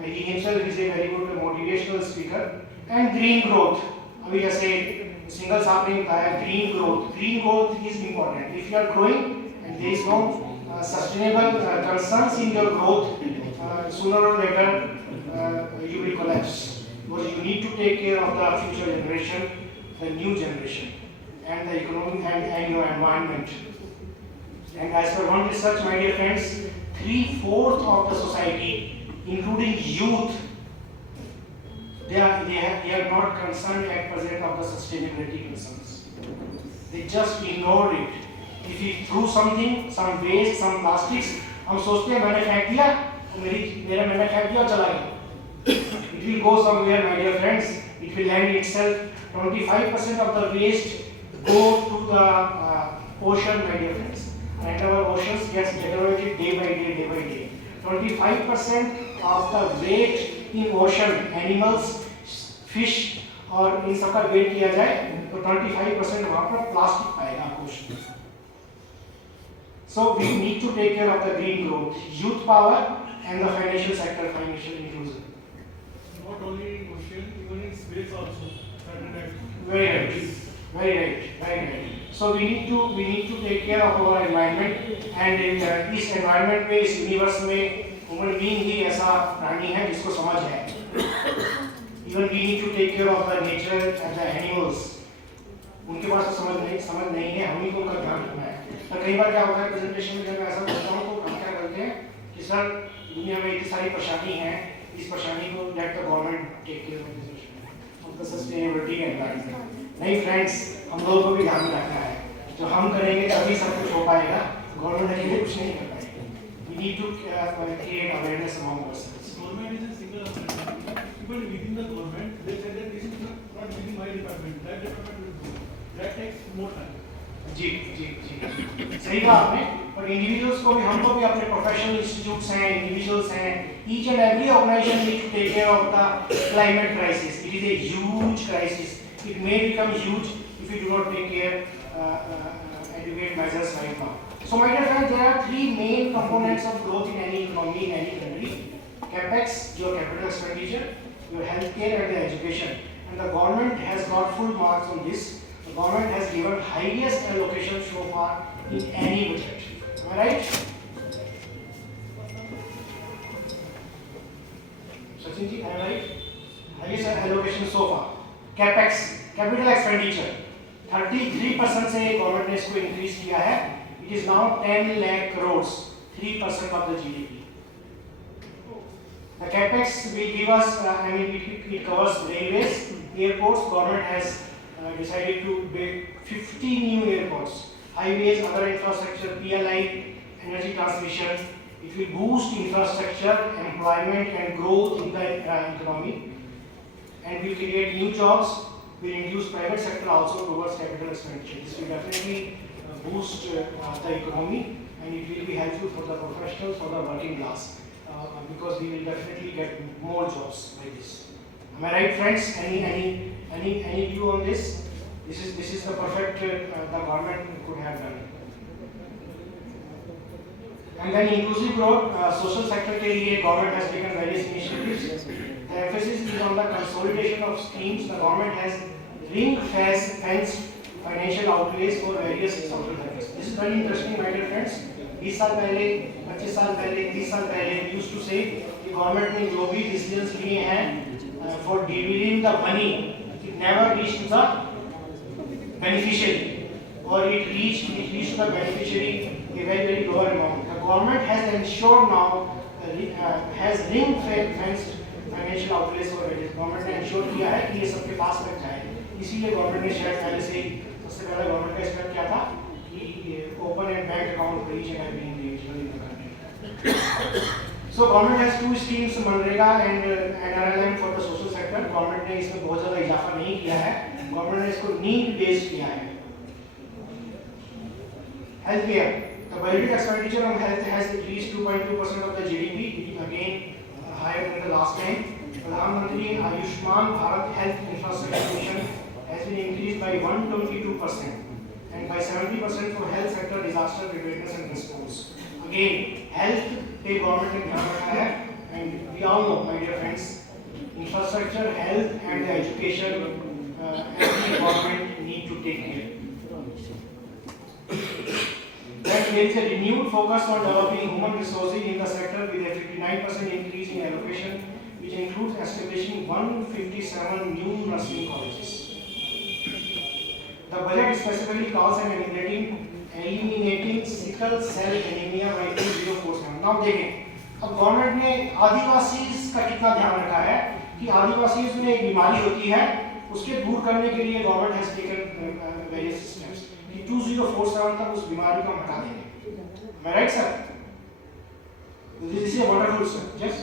He himself is a very good motivational speaker. And green growth. अभी जैसे सिंगल साहब ने बताया green growth. Green growth is important. If you are growing and there is no sustainable concerns in your growth, sooner or later you will collapse. Because you need to take care of the future generation, the new generation, and the economy and your environment. And as per one research, my dear friends, 3/4 of the society, including youth, they are not concerned at present of the sustainability concerns. They just ignore it. If we threw something, some waste, some plastics, हम सोचते हैं मैंने फेंक दिया, मैंने फेंक दिया चला गया. It will go somewhere, my dear friends. It will land itself. 25% of the waste go to the ocean, my dear friends. And our oceans gets degraded day by day, day by day. 25% of the weight in ocean, animals, fish, और इन सब का वेट किया जाए तो 25% वहाँ पर प्लास्टिक पाएगा ocean. So we need to take care of the green growth, youth power, and the financial sector, financial inclusion. Not only in ocean, even in space also. Very right, very right, very right. So we need to take care of our environment, and इस environment में, इस universe में human being ही ऐसा प्राणी है जिसको समझ है. Even we need to take care of the nature and the animals. उनके पास तो समझ नहीं है, हम ही को उनका ध्यान रखना है. तो कई बार क्या होता है प्रेजेंटेशन में जब मैं ऐसा बोलता हूँ तो हम क्या करते हैं कि सर दुनिया में इतनी सारी परेशानी है, इस परेशानी को let the government take care of the sustainability and environment. नहीं फ्रेंड्स, हम लोगों को भी ध्यान रखना है. जो हम करेंगे तभी सब कुछ हो पाएगा, गवर्नमेंट अकेले कुछ नहीं कर पाएगी. We need to create awareness among ourselves. Government is a single authority. People within the government, they said that this is not within my department. That department will do. That takes more time. जी जी जी सही कहा आपने. पर इंडिविजुअल्स को भी, हमको भी अपने professional institutes हैं, इंडिविजुअल्स हैं, each and every organisation need to take care of the climate crisis. It is a huge crisis. It may become huge if you do not take care adequate measures right now. So my dear friends, there are three main components of growth in any economy, in any country. Capex, your capital expenditure, your healthcare and the education. And the government has got full marks on this. The government has given highest allocation so far in any budget. Am I right? Sachin ji, am I right? Highest allocation so far. Capex, capital expenditure. 33% से गवर्नमेंट ने इसको इंक्रीज किया है. It is now 10 lakh crores, 3% of the GDP. The capex will give us, it covers railways, airports. Government has decided to build 50 new airports, highways, other infrastructure, PLI, energy transmission. It will boost infrastructure, employment, and growth in the economy, and will create new jobs. Will induce private sector also towards capital expenditure. This will definitely boost the economy, and it will be helpful for the professionals, for the working class, because we will definitely get more jobs like this. Am I right, friends? Any view on this? This is the perfect the government could have done. And then inclusive growth, social sector के लिए government has taken various initiatives. The emphasis is on the consolidation of schemes. The government has ring-fenced financial outlays for various social sectors. This is very interesting, my dear friends. 20 साल पहले, 25 साल पहले, 30 साल पहले we used to say कि गवर्नमेंट ने जो भी डिसीजंस लिए हैं for dividing the money, it never reached to the beneficiary, or it reached to the beneficiary a very lower amount. The government has ensured now has ring-fenced financial outlays for various. Government ने इंश्योर किया है कि ये सबके पास तक जाए. इसीलिए गवर्नमेंट ने शायद पहले से सबसे पहले गवर्नमेंट का स्टेप क्या था कि open and bank account for each and every individual in the country. So government has to schemes, MNREGA and NRLM for the social sector. Government ने इसमें बहुत ज्यादा इजाफा नहीं किया है. गवर्नमेंट ने इसको नीड बेस्ड किया है. Health care, the budget expenditure on health has reached 2.2% of the GDP, again higher than the last time. Pradhan Mantri Ayushman Bharat Health Infrastructure Mission has been increased by 122% and by 70% for health sector disaster preparedness and response. Again, health पे government ने ध्यान रखा है, and we all know, my dear friends, infrastructure, health and the education, every government need to take care. That there is a renewed focus on developing human resources in the sector with a 59% increase in allocation, which includes establishing 157 new nursing colleges. The budget specifically calls on eliminating sickle cell anemia by 2047. Now देखें, अब गवर्नमेंट ने आदिवासी का कितना ध्यान रखा है कि आदिवासी में एक बीमारी होती है, उसके दूर करने के लिए government has taken various steps. 2047 2047 तक उस बीमारी को हम हटा देंगे। मैं right sir? This is wonderful sir. Yes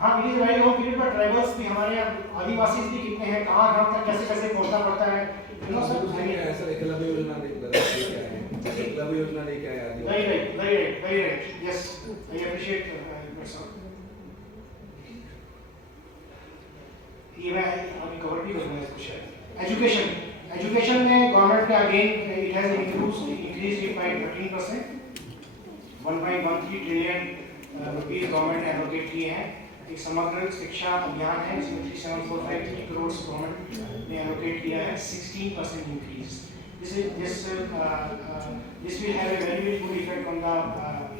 हाँ, it is very long period, but tribals भी हमारे यहाँ आदिवासी भी कितने हैं, कहाँ कहाँ तक कैसे कैसे पहुँचना पड़ता है, यू नो सर। ऐसा एकलव्य योजना लेके आए, एकलव्य योजना लेके आए आदिवासी। Very right, very right, very right. Yes, I appreciate your sir. ये मैं अभी कवर भी करूँगा इसको शायद। एजुकेशन में गवर्नमेंट ने again it has increased it by 13%, 1.13 trillion rupees government ने एलोकेट किए हैं। एक समग्र शिक्षा अभियान है जिसमें 3745 करोड़ गवर्नमेंट ने एलोकेट किया है, 16% increase. This will have a very good effect on the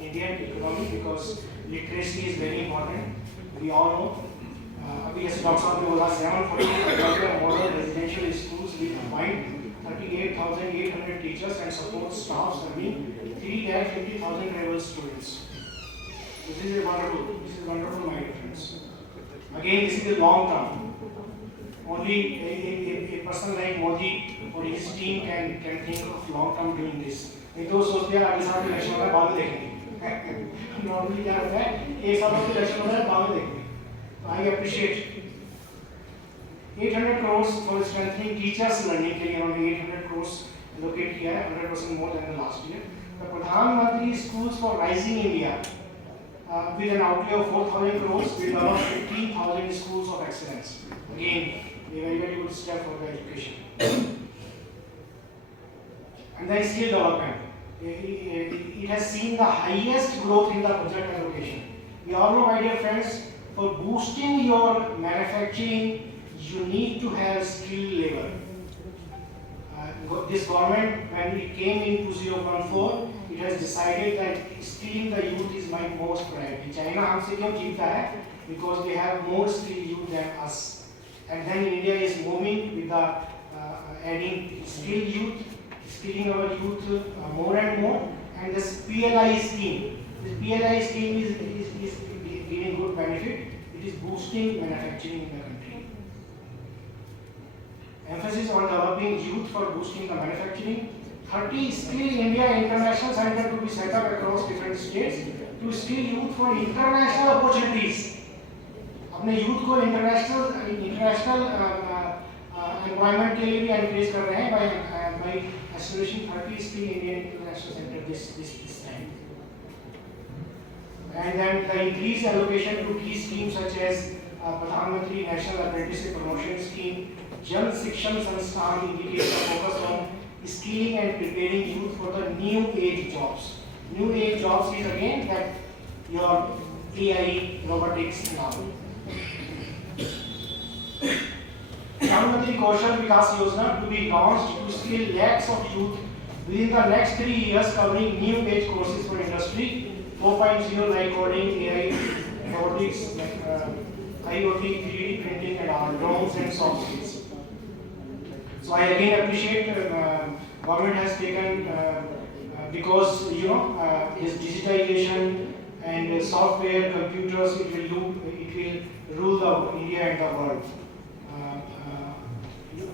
Indian economy because literacy is very important. We all know. अभी जैसे डॉक्टर साहब ने बोला 740 model residential schools will combine 38,800 teachers and support staff serving 350,000 tribal students. This is wonderful, my dear friends. Again, this is a long term. Only a person like Modi or his team can think of long term doing this. नहीं तो सोचते हैं आगे साल इलेक्शन होगा बाद में देखेंगे। नॉर्मली क्या होता है, एक साल में इलेक्शन होता है बाद में देखेंगे। तो I appreciate 800 crores for strengthening teachers learning के लिए उन्होंने 800 crores allocate किया है, 100% more than the last year. The Pradhan Mantri Schools for Rising India with an outlay of 4,000 crores will develop 15,000 schools of excellence. Again, a very good step for the education. And then skill development. It has seen the highest growth in the budget allocation. We all know, my dear friends, for boosting your manufacturing, you need to have skilled labor. This government, when it came in 2014, it has decided that skilling the youth is my most priority. China हमसे क्यों जीतता है? Because they have more skilled youth than us. And then India is moving with the adding skilled youth, skilling our youth more and more. And this PLI scheme is giving good benefit. It is boosting manufacturing in the country. Emphasis on developing youth for boosting the manufacturing. 30 Skill India International Center to be set up across different states to skill youth for international opportunities. अपने यूथ को international employment के लिए भी एनकरेज कर रहे हैं by establishing 30 Skill Indian International Center this time. And then the increased allocation to key schemes such as Pradhan Mantri National Apprenticeship Promotion Scheme, Jal Shikshan Sansthan indicates a focus on skilling and preparing youth for the new age jobs. New age jobs is again that your AI, robotics and all. Pradhan Mantri Kaushal Vikas Yojana to be launched to skill lakhs of youth within the next 3 years, covering new age courses for industry 4.0 like coding, AI, robotics, IoT, 3D printing and all, drones and soft skills. So I again appreciate government has taken because this digitization and software, computers, it will rule the India and the world.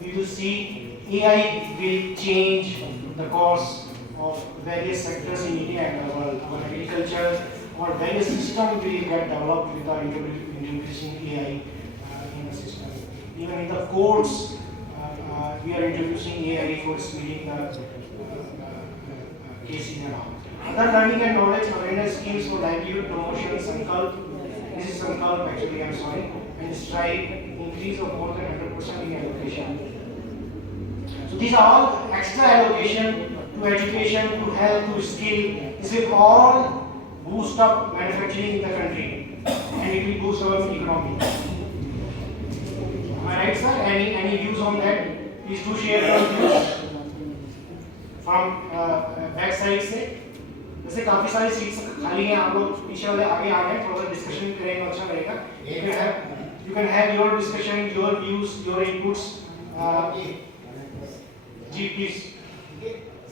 We will see AI will change the course of various sectors in India and the world. Our agriculture or various systems will get developed with the introducing AI in the system. Even in the courts, we are introducing AI for speeding the cases and all. Other learning and knowledge awareness schemes for livelihood promotion, Sankalp. This is Sankalp actually, I'm sorry. And Strive, increase of more than 100% in allocation. So these are all extra allocation to education, to health, to skill. This will all boost up manufacturing in the country and it will boost our economy. Am I right, sir? Any views on that? Please do share your views from back side से. वैसे काफी सारी सीट्स खाली हैं, आप लोग पीछे वाले आगे आ गए, थोड़ा सा डिस्कशन करेंगे, अच्छा रहेगा. You can have your discussion, your views, your inputs. Ji please.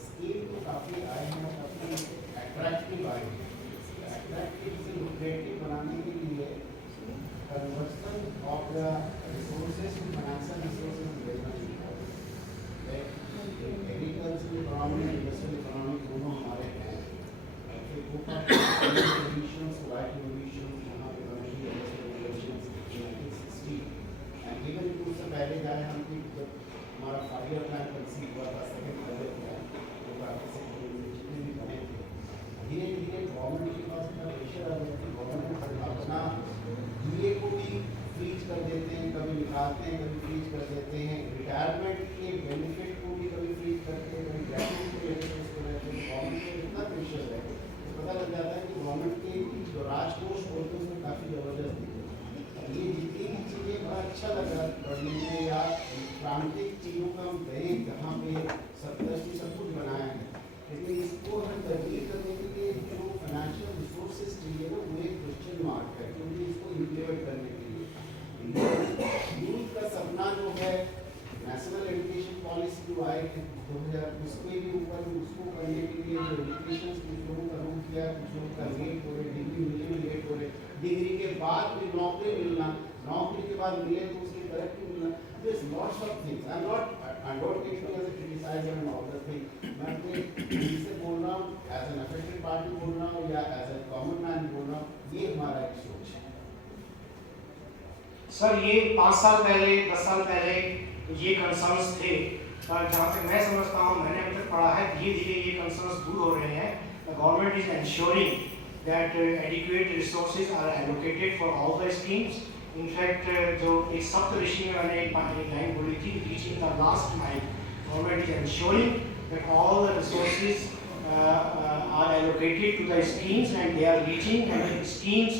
Scheme तो काफी आए हैं, काफी अट्रैक्टिव आए हैं. अट्रैक्टिव से लुक्रेटिव बनाने के लिए conversion of the resources to financial resources भेजना चाहिए. एग्रीकल्चर निकालते हैं, कभी फ्रीज कर देते हैं, रिटायरमेंट के बेनिफिट को भी कभी फ्रीज करते हैं, कभी ग्रेजुएट को लेकर इसको रहते हैं। गवर्नमेंट को इतना प्रेशर है तो पता लग जाता है कि गवर्नमेंट के जो राजकोष बोलते हैं उसमें काफ़ी ज़बरदस्त दिक्कत है। ये जितनी भी चीज़ें बड़ा अच्छा लगा पढ़ने में या क्रांतिक चीज़ों का हम गए जहाँ पे 70 सब कुछ बनाया है, लेकिन इसको हम तब्दील करने के लिए जो फाइनेंशियल रिसोर्सेज चाहिए ना वो एक क्वेश्चन मार्क है, क्योंकि इसको इम्प्लीमेंट करने के लिए यूथ का सपना जो है नेशनल एजुकेशन पॉलिसी जो आई है 2000 उसके भी ऊपर उसको करने के लिए जो एजुकेशन कुछ लोगों का रूल किया, कुछ लोगों का लेट हो रहे, डिग्री मिलने में लेट हो रहे, डिग्री के बाद फिर नौकरी मिलना, नौकरी के बाद मिले तो उसकी तरक्की मिलना, there's lots of things. I'm not taking it as a criticizer and all the thing. मैं अपने से बोल रहा हूँ, as an affected party बोल रहा हूँ या as a common man बोल रहा हूँ, ये हमारा एक सोच है। सर ये 5 साल पहले 10 साल पहले ये कंसर्न्स थे, पर जहाँ तक मैं समझता हूँ, मैंने अब तक पढ़ा है, धीरे धीरे ये कंसर्न्स दूर हो रहे हैं। The government is ensuring that adequate resources are allocated for all the schemes. In fact, जो एक सप्तऋषि में मैंने एक लाइन बोली थी, reaching the last mile, government is ensuring that all the resources are allocated to the schemes and they are reaching and the schemes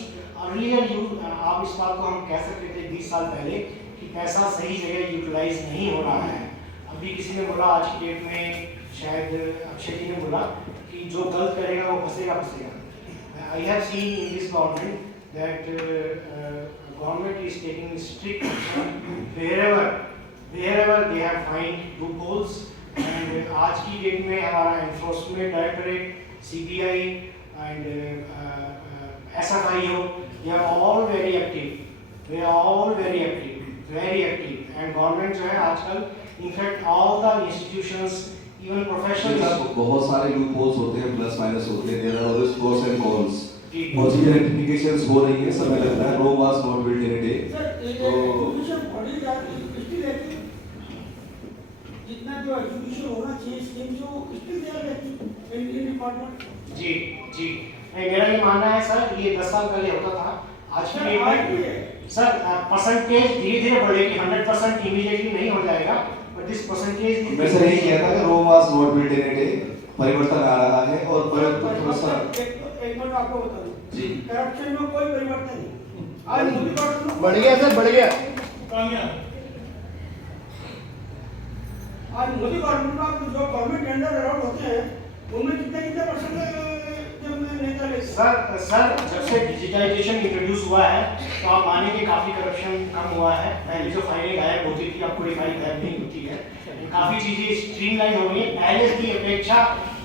earlier आप इस बात को हम कह सकते थे 20 साल पहले कि पैसा सही जगह यूटिलाइज नहीं हो रहा है। अभी किसी ने बोला आज की डेट में, शायद अक्षय जी ने बोला कि जो गलत करेगा वो फंसेगा। I have seen in this government that government is taking strict action wherever they have find loopholes, and आज की डेट में हमारा enforcement directorate, CBI and SFIO, they are all very active, and government जो है आजकल in fact all the institutions even professionals बहुत सारे loop holes होते हैं, प्लस माइनस होते हैं, there are always pros and cons. जी। बहुत सी रेक्टिफिकेशंस हो रही है, समय लगता है, Rome was not built in a day. जितना जो एजुकेशन होना चाहिए स्कीम जो स्किल दे रहती है इन डिपार्टमेंट। जी जी, मेरा ये मानना है सर, ये 10 साल पहले होता था, आज की डेट में सर परसेंटेज धीरे धीरे बढ़ेगी, 100% इमीडिएटली नहीं हो जाएगा, बट दिस परसेंटेज मैं सर यही कहता था कि Rome was not built in a day, परिवर्तन आ रहा है और परिवर्तन थोड़ा सा एक मिनट आपको बता दूं जी, करप्शन में कोई परिवर्तन नहीं। आज मोदी गवर्नमेंट बढ़ गया सर, बढ़ गया। कामयाब आज मोदी गवर्नमेंट का जो गवर्नमेंट टेंडर अलाउड होते हैं उनमें कितने परसेंट नेता ले सर जब से डिजिटलाइजेशन इंट्रोड्यूस हुआ है तो आप मानेंगे काफी करप्शन कम हुआ है। पहले जो फाइलें गायब होती थी, अब कोई फाइल गायब नहीं होती है, काफी चीजें स्ट्रीमलाइन हो गई, पहले की अपेक्षा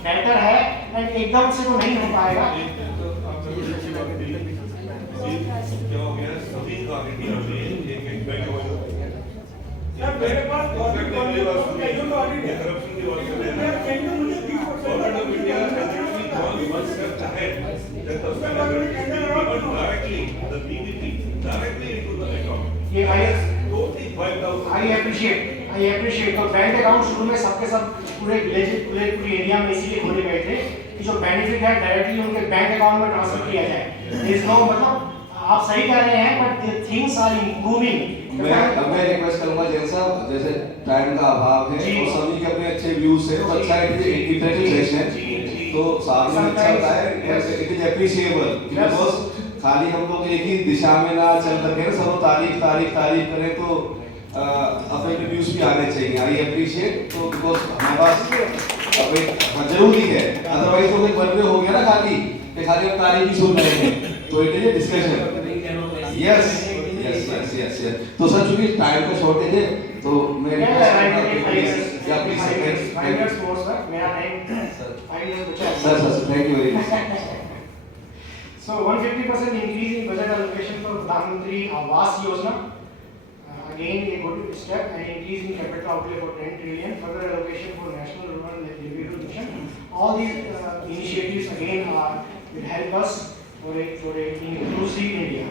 बेटर है, एंड एकदम से तो नहीं हो पाएगा। क्या हो गया, सभी का सर मेरे पास गवर्नमेंट का ऑडिट है, करप्शन की बात कर रहे हैं। मुझे 30% गवर्नमेंट ऑफ इंडिया once करता है that the directly the PPP directly into the account. ये Totally wiped out. I appreciate. तो बैंक अकाउंट शुरू में सबके सब पूरे विलेज पूरे एरिया में इसीलिए खोले गए थे कि जो बेनिफिट है डायरेक्टली उनके बैंक अकाउंट में ट्रांसफर किया जाए। देयर इज नो, मतलब आप सही कह रहे हैं, बट थिंग्स आर इंप्रूविंग। मैं रिक्वेस्ट करूंगा जैन साहब, जैसे टाइम का अभाव है और सभी के अपने अच्छे व्यूज है, तो अच्छा इंटरेक्टिव सेशन है, तो साथ में अच्छा होता है, इट इज एप्रिशिएबल, बिकॉज़ खाली हम लोग एक ही दिशा में ना चल करके ना सब तारीफ करें, तो अपने व्यूज भी आने चाहिए। आई अप्रिशिएट, तो बिकॉज़ हमारे पास अब जरूरी है, अदरवाइज तो एक बर्डे हो गया ना खाली हम तारीफ ही सुन रहे हैं, तो it is A discussion. Yes. तो सर चूंकि टाइम का शॉर्टेज है तो मैं sir thank you very much. So 150% increase in budget allocation for Pradhan Mantri Awas Yojana, again a good step, and increase in capital outlay for 10 trillion, further allocation for national rural livelihood mission. All these initiatives again will help us for an inclusive India.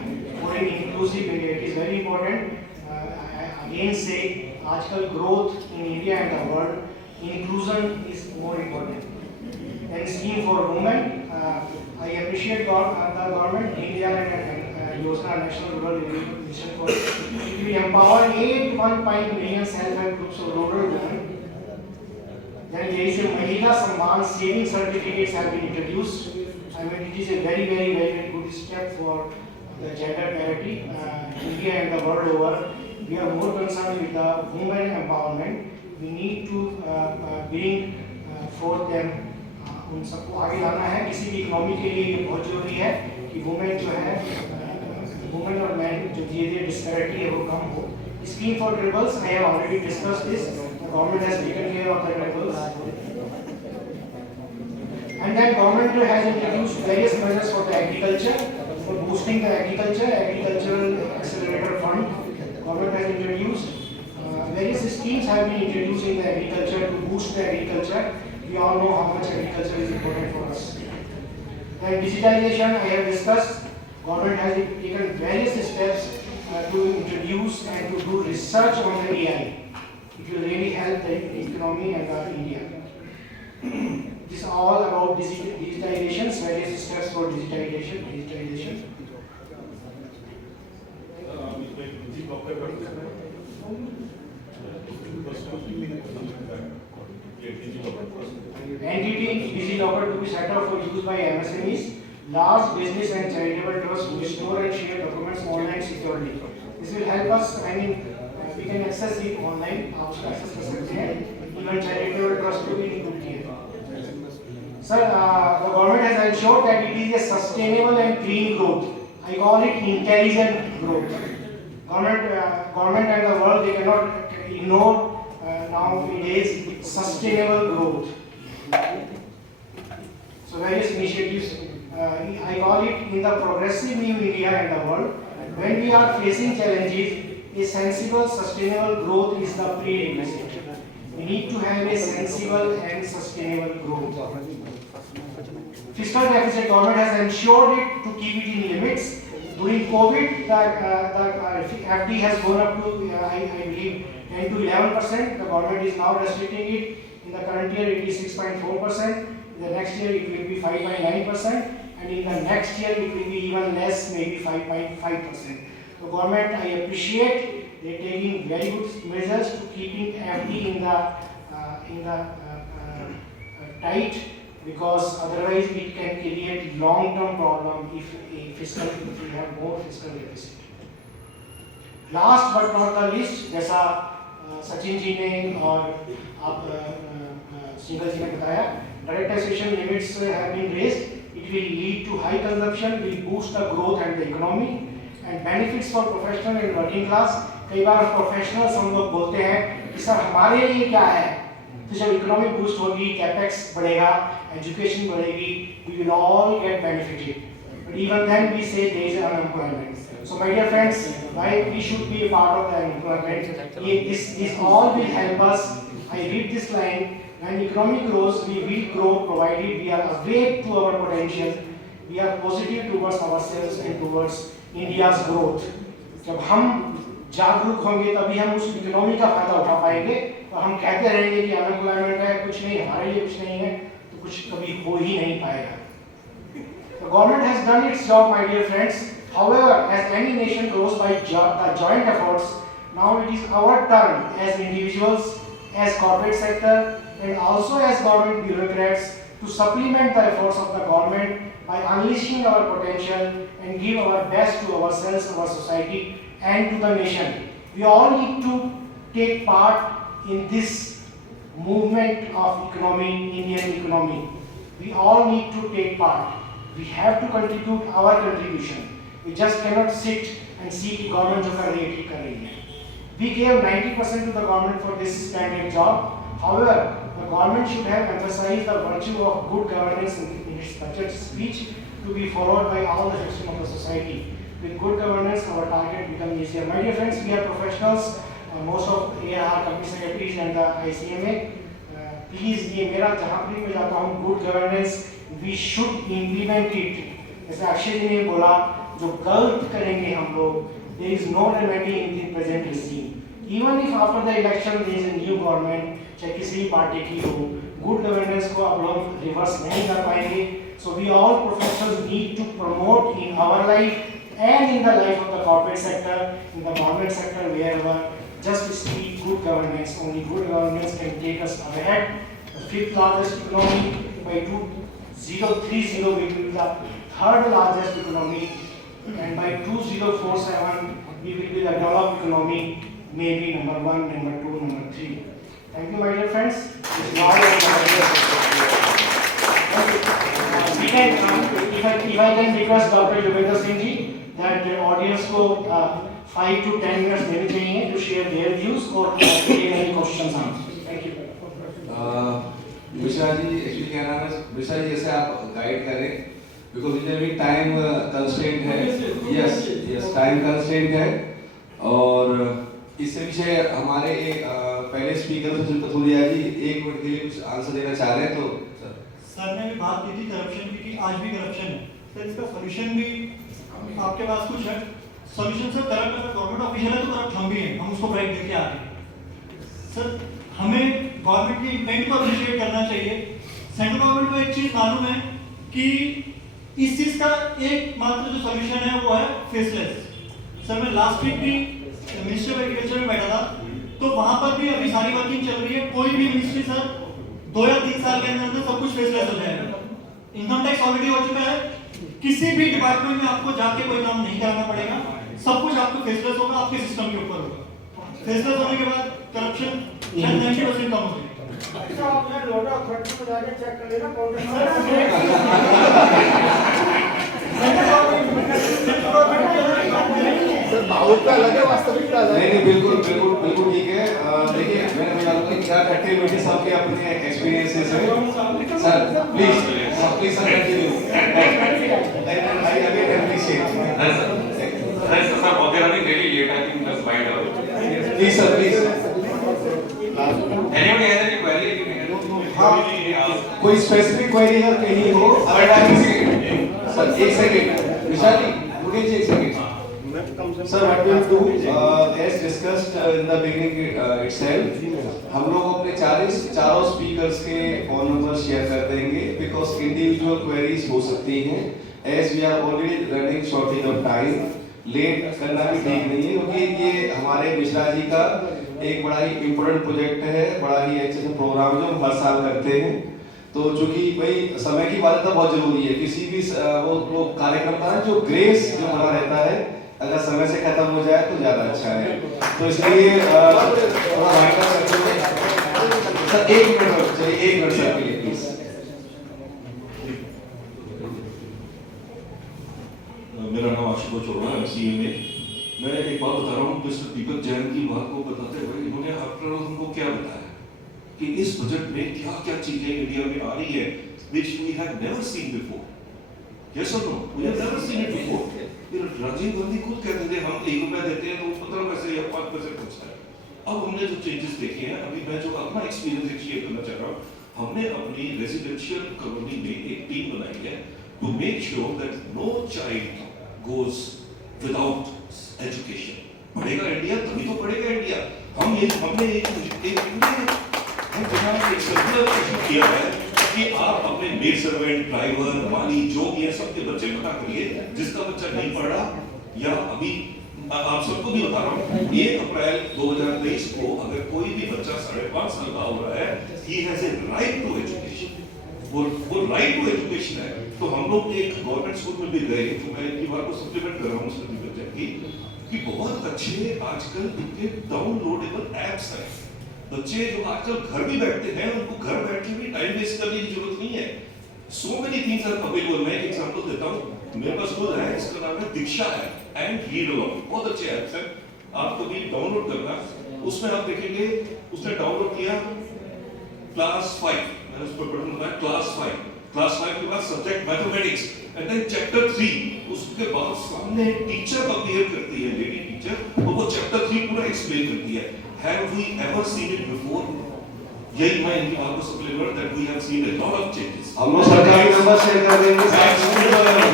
It is very important. Again say, आजकल growth in India and the world, inclusion is more important. And scheme for women, I appreciate the government, India and योजना national rural mission for it will empower 8.5 million self-help groups of rural women. Then there is a Mahila Samman saving certificates have been introduced. I mean, it is a very good step for the gender parity. India and the world over, we are more concerned with the women empowerment. We need to bring forth them. उन सबको आगे लाना है. किसी भी इकोनॉमी के लिए ये बहुत जरूरी है कि वुमेन जो है, वुमेन और मैन जो धीरे-धीरे डिस्पैरिटी है वो कम हो. Scheme for tribals, I have already discussed this. The government has taken care of the tribals. And then government has introduced various measures for the agriculture, for boosting the agriculture, agricultural accelerator fund. Government has introduced various schemes have been introduced in the agriculture to boost the agriculture. We all know how much agriculture is important for us. Then digitalization, I have discussed. Government has taken various steps to introduce and to do research on the AI. It will really help the economy and India. This is all about digitalization, various steps for digitalization. NDT DigiLocker to be set up for use by MSMEs, large business and charitable trusts to store and share documents online securely. This will help us. I mean, we can access it online. आप उसका access कर सकते हैं. Even charitable trust को भी include किया. Sir, the government has ensured that it is a sustainable and clean growth. I call it intelligent growth. Government and the world, they cannot ignore nowadays sustainable growth. So various initiatives, I call it in the progressive new India and the world. When we are facing challenges, a sensible, sustainable growth is the prerequisite. We need to have a sensible and sustainable growth. Fiscal deficit, government has ensured it to keep it in limits. During COVID, the FD has gone up to, I believe, 10 to 11%. The government is now restricting it. In the current year, it is 6.4%. In the next year, it will be 5.9%. And in the next year, it will be even less, maybe 5.5%. So government, I appreciate they taking very good measures to keeping FD in the tight, because otherwise it can create long-term problem if we have more fiscal deficit. Last but not the least, जैसा सचिन जी ने और आप सिंगल जी ने बताया, direct taxation limits have been raised. It will lead to high consumption, will boost the growth and the economy, and benefits for professional and working class. कई बार professionals हम लोग बोलते हैं कि सर हमारे लिए क्या है? तो जब इकोनॉमी बूस्ट होगी, कैपेक्स बढ़ेगा, एजुकेशन बढ़ेगी, we will all get benefited. But even then we say there is unemployment. So my dear friends, why we should be a part of the unemployment? This all will help us. I read this line. When economy grows, we will grow provided we are awake to our potential. We are positive towards ourselves and towards India's growth. जब हम जागरूक होंगे तभी हम उस इकोनॉमी का फायदा उठा पाएंगे. और हम कहते रहेंगे कि अनएम्प्लॉयमेंट है, कुछ नहीं, हमारे लिए कुछ नहीं है, तो कुछ कभी हो ही नहीं पाएगा. The government has done its job, my dear friends. However, as any nation grows by the joint efforts, now it is our turn as individuals, as corporate sector, and also as government bureaucrats to supplement the efforts of the government by unleashing our potential and give our best to ourselves, our society, and to the nation. We all need to take part in this movement of economy, Indian economy. We all need to take part. We have to contribute our contribution. We just cannot sit and see कि government जो कर रही है ठीक कर रही है. We gave 90% to the government for this splendid job. However, the government should have emphasized the virtue of good governance in its budget speech to be followed by all the section of the society. With good governance, our target becomes easier. My dear friends, we are professionals. Most of AR company secretaries and the ICMA. Please, ये मेरा जहाँ भी मैं जाता हूँ, good governance, we should implement it. जैसे अक्षय जी ने बोला, जो गलत करेंगे हम लोग, there is no remedy in the present regime. Even if after the election there is a new government, चाहे किसी भी पार्टी की हो, good governance को आप लोग reverse नहीं कर पाएंगे. So we all professionals need to promote in our life and in the life of the corporate sector, in the government sector, wherever just speak good governance, only good governance can take us ahead. The fifth largest economy by 2030 we will be the third largest economy, and by 2047 we will be the developed economy, maybe number 1, number 2, number 3. Thank you, my dear friends. It's not we can, if I can request Dr. Yugandhar Singh ji that the audience को 5 to 10 minutes देने चाहिए to share their views or take any questions answers. Thank you. Mishra ji actually क्या नाम है मिश्रा जी, जैसे आप गाइड करें बिकॉज इधर भी टाइम कंस्ट्रेंट है, यस टाइम कंस्ट्रेंट है, और इससे पीछे हमारे पहले स्पीकर सुशील कथुरिया जी 1 मिनट के लिए कुछ आंसर देना चाह रहे हैं, तो सर ने भी बात की थी करप्शन की, आज भी करप्शन है सर, इसका सॉल्यूशन भी आपके पास कुछ है? सॉल्यूशन सर, करप्ट अगर गवर्नमेंट ऑफिशियल है तो करप्ट हम भी हैं, हम उसको ब्राइट देके आ रहे हैं सर। हमें गवर्नमेंट की इम्पैक्ट को अप्रिशिएट करना चाहिए। सेंट्रल गवर्नमेंट को एक चीज मालूम है कि इस चीज का एकमात्र जो सॉल्यूशन है वो है फेसलेस। सर मैं लास्ट वीक भी मिनिस्ट्री ऑफ एग्रीकल्चर में बैठा था, तो वहां पर भी अभी सारी वर्किंग चल रही है। कोई भी मिनिस्ट्री सर 2 या 3 साल के अंदर सब कुछ फेसलेस हो जाएगा। इनकम टैक्स ऑलरेडी हो चुका है, किसी भी डिपार्टमेंट में आपको जाके कोई काम नहीं कराना पड़ेगा, सब कुछ आपको फेसलेस होगा, आपके सिस्टम के ऊपर होगा। फेसलेस होने के बाद करप्शन 90% कम हो जाएगा। अच्छा आप यार लोटा अथॉरिटी में जाके चेक कर लेना सर भावुक का अलग है, वास्तविकता अलग है। नहीं बिल्कुल बिल्कुल बिल्कुल ठीक है। देखिए मैंने बताऊंगा कि क्या खट्टे मीठे सबके अपने एक्सपीरियंसेस हैं sir. Please sir continue. I again appreciate Sir, we are running really late. I think let's wind up. Please sir please. Anybody has any query? कोई स्पेसिफिक क्वेरी अगर कहीं हो, अगर आप किसी सर 1 सेकंड विशाल जी रुकिए ji 1 second sir. What we will do as discussed in the beginning itself, हम लोग अपने चारों स्पीकर्स के फोन नंबर शेयर कर देंगे बिकॉज इंडिविजुअल क्वेरीज हो सकती हैं। As we are already running shortage of time, late करना भी ठीक नहीं है क्योंकि ये हमारे मिश्रा जी का एक बड़ा ही इम्पोर्टेंट प्रोजेक्ट है, बड़ा ही अच्छे प्रोग्राम जो हम हर साल करते हैं। तो चूंकि भाई समय की बाध्यता बहुत जरूरी है, किसी भी वो कार्यक्रम का जो ग्रेस जो बना रहता है अगर समय से खत्म हो जाए तो ज्यादा अच्छा है। तो इसलिए थोड़ा वाइंड अप करते हुए सर 1 मिनट चलिए 1 मिनट सर के लिए प्लीज। मेरा नाम आशुतोष चोपड़ा है, MCA में। मैं एक बात बता रहा हूँ मिस्टर दीपक जैन की बात को बताते हुए, इन्होंने आफ्टर हमको क्या बताया कि इस बजट में क्या क्या चीजें इंडिया में आ रही है which we have never seen before. Yes or no? We have never seen it before. Rajiv गांधी खुद कहते थे हम 1 रुपया देते हैं तो 15 पैसे या 5 पैसे पहुंचता है। अब हमने जो चेंजेस देखे हैं, अभी मैं जो अपना एक्सपीरियंस शेयर करना चाह रहा हूँ, हमने अपनी रेजिडेंशियल कॉलोनी में एक टीम बनाई है to make sure that no child goes without education. पढ़ेगा इंडिया तभी तो पढ़ेगा इंडिया। हमने एक सर्कुलर इशू किया है कि आप अपने मेड सर्वेंट, ड्राइवर, माली जो भी है सबके बच्चे पता करिए, जिसका बच्चा नहीं पढ़ रहा या अभी आप सबको भी बता रहा हूँ 1 अप्रैल 2023 को अगर कोई भी बच्चा 5.5 साल का हो रहा है, he has a right to education. वो राइट टू एजुकेशन है। तो हम लोग एक गवर्नमेंट स्कूल में भी गए, तो मैं इनकी बात को सप्लीमेंट कर रहा हूँ उसमें की कि बहुत अच्छे आजकल इनके डाउनलोडेबल एप्स हैं। बच्चे जो आजकल घर भी बैठते हैं, उनको घर बैठ के भी टाइम वेस्ट करने की जरूरत नहीं है। So many things are available. मैं एक एग्जांपल देता हूँ, मेरे पास वो है, इसका नाम है दीक्षा ऐप एंड रीड अलोंग। बहुत अच्छे ऐप्स हैं, आप कभी डाउनलोड करना। उसमें आप देखेंगे उसने डाउनलोड किया क्लास 5, मैंने उस पर बटन दबाया क्लास 5 के बाद subject mathematics and then chapter 3। उसके बाद सामने टीचर अपीयर करती है, लेडी टीचर, और वो चैप्टर 3 पूरा एक्सप्लेन करती है। Have we ever seen it before? यही मैं इनकी बात को supplement that we have seen a lot of changes. हम लोग सरकारी नंबर शेयर कर देंगे,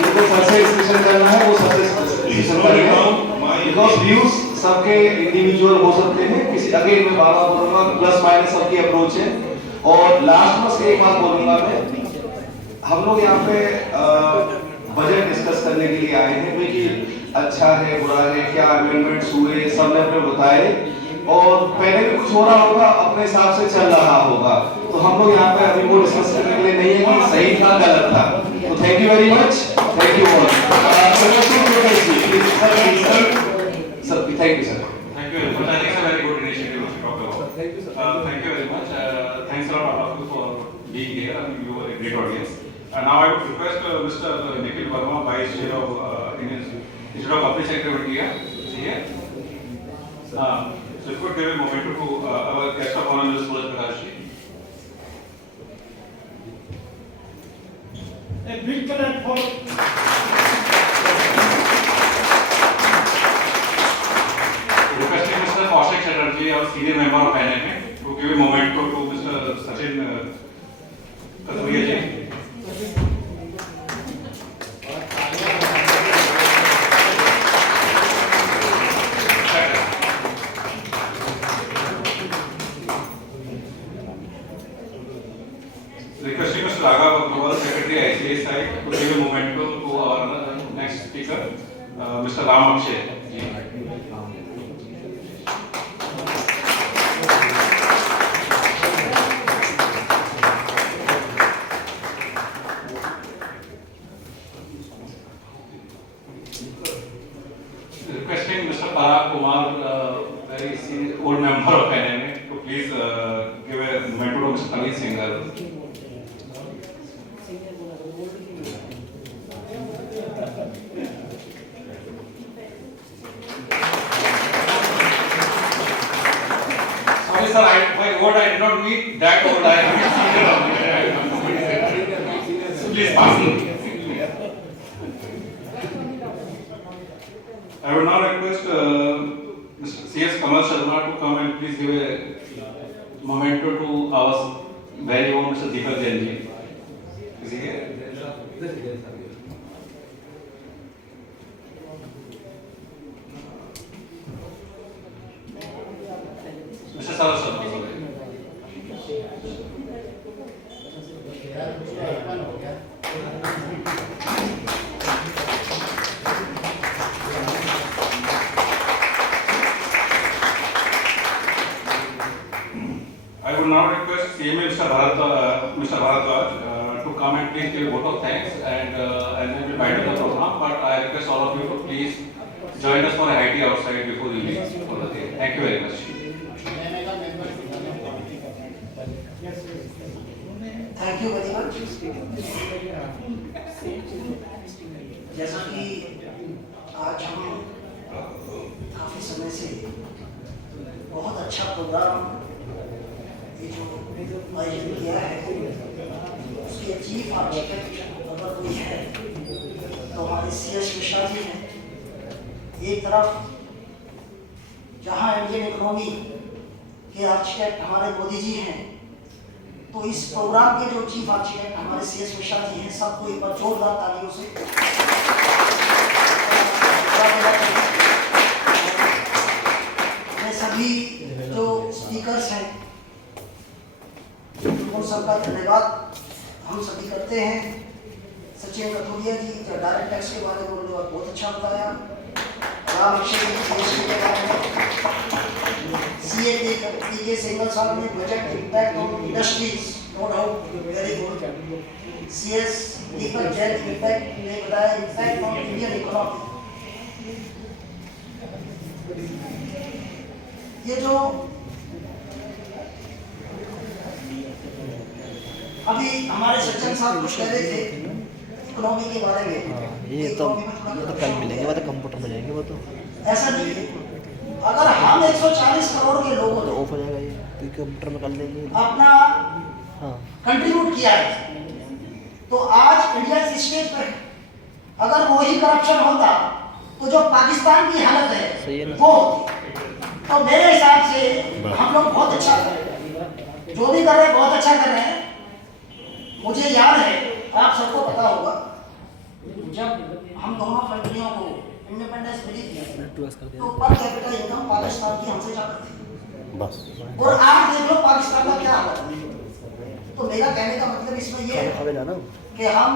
जिनको सबसे डिस्कशन करना है वो सबसे डिस्कशन करेंगे बिकॉज़ व्यूज सबके इंडिविजुअल हो सकते हैं। किसी अगेन मैं बार-बार बोलूंगा प्लस माइनस सबकी अप्रोच है। और लास्ट में से एक बात बोलूंगा मैं, हम लोग यहाँ पे बजट डिस्कस करने के लिए आए हैं क्योंकि अच्छा है बुरा है, क्या अमेंडमेंट्स हुए, सबने अपने बताए और पहले भी कुछ हो रहा होगा, अपने हिसाब से चल रहा होगा। तो हम लोग यहाँ पे अभी वो डिस्कस करने के लिए नहीं है कि सही था गलत था। तो thank you very much, thank you all. Sir thank you sir. Thank you very much. I think it's a very good initiative to talk about. Thank you, sir. Thank you very much. Thanks a lot, all of you, for being here. I mean, you were a great audience. Now I would request Mr. Nikhil Verma, Vice Chair of Institute of Public Sector of India, is here. So if you could give a moment to our guest of honor, Mr. Suraj Prakash ji. A big clap for Requesting Mr. Kaushik Chatterjee, our senior member of NMA, to give a moment to Mr. Sachin Kathuria ji. Requesting Mr. Raghav Agarwal, Secretary ICSI, to give a moment to our next speaker, Mr. Ram Akshay ji. Requesting Mr. Parag Kumar, very senior, old member of NMA, to please give a moment to Mr. Khalid Singhal. Sorry sir, by old I did not mean that old, I mean senior. So please pass. I would now request Mr. C.S. Kamal Sharma to come and please give a memento to our very own Mr. Deepak Jain ji. Is he here? Mr. Saraj Sharma, sorry. यार उसका अपन हो गया। I would now request CMA Mr. Bharadwaj to come and please give a vote of thanks and then we'll wind up the program. But I request all of you to please join us for a high tea outside before we leave for the day. Thank you very much. मैंने का member thank you very much. जैसा कि आज हम काफी समय से बहुत अच्छा प्रोग्राम ये जो आयोजन किया है उसके चीफ आर्किटेक्ट अगर कोई है तो हमारे CS मिश्रा जी हैं। एक तरफ जहां इंडियन इकोनॉमी के आर्किटेक्ट हमारे मोदी जी हैं, तो इस प्रोग्राम के जो चीफ आर्किटेक्ट हमारे CS मिश्रा जी हैं, सबको एक बार जोरदार तालियों से मैं सभी जो स्पीकर्स हैं उन सबका धन्यवाद हम सभी करते हैं। सचिन कथुरिया जी जो डायरेक्ट टैक्स के बारे में उन्होंने बहुत अच्छा बताया। राम अक्षय जी GST के बारे में, CA के सिंगल साहब ने budget impact on industries, no doubt very good. CS Deepak Jain impact ने बताया इम्पैक्ट ऑन इंडियन इकोनॉमी। ये जो अभी हमारे सज्जन साहब कुछ कह रहे थे इकोनॉमी के बारे में, ये तो कल मिलेंगे, वो तो कंप्यूटर में जाएंगे, वो तो ऐसा नहीं है। अगर हम 140 करोड़ के लोगों तो ने ऑफ हो जाएगा, ये तो कंप्यूटर में कर लेंगे। अपना हाँ कंट्रीब्यूट किया है तो आज इंडिया इस स्टेज पर है। अगर वही करप्शन होता तो जो पाकिस्तान की हालत सही है है ना? वो होती। तो मेरे हिसाब से हम लोग बहुत अच्छा कर रहे हैं, जो भी कर रहे हैं बहुत अच्छा कर रहे हैं। मुझे याद है, आप सबको पता होगा, जब हम दोनों कंट्रियों को इंडिपेंडेंस मिली थी तो पर कैपिटल इनकम पाकिस्तान की हमसे ज्यादा थी बस। और आज देख लो पाकिस्तान का क्या हालत है। तो मेरा कहने का मतलब इसमें ये है कि हम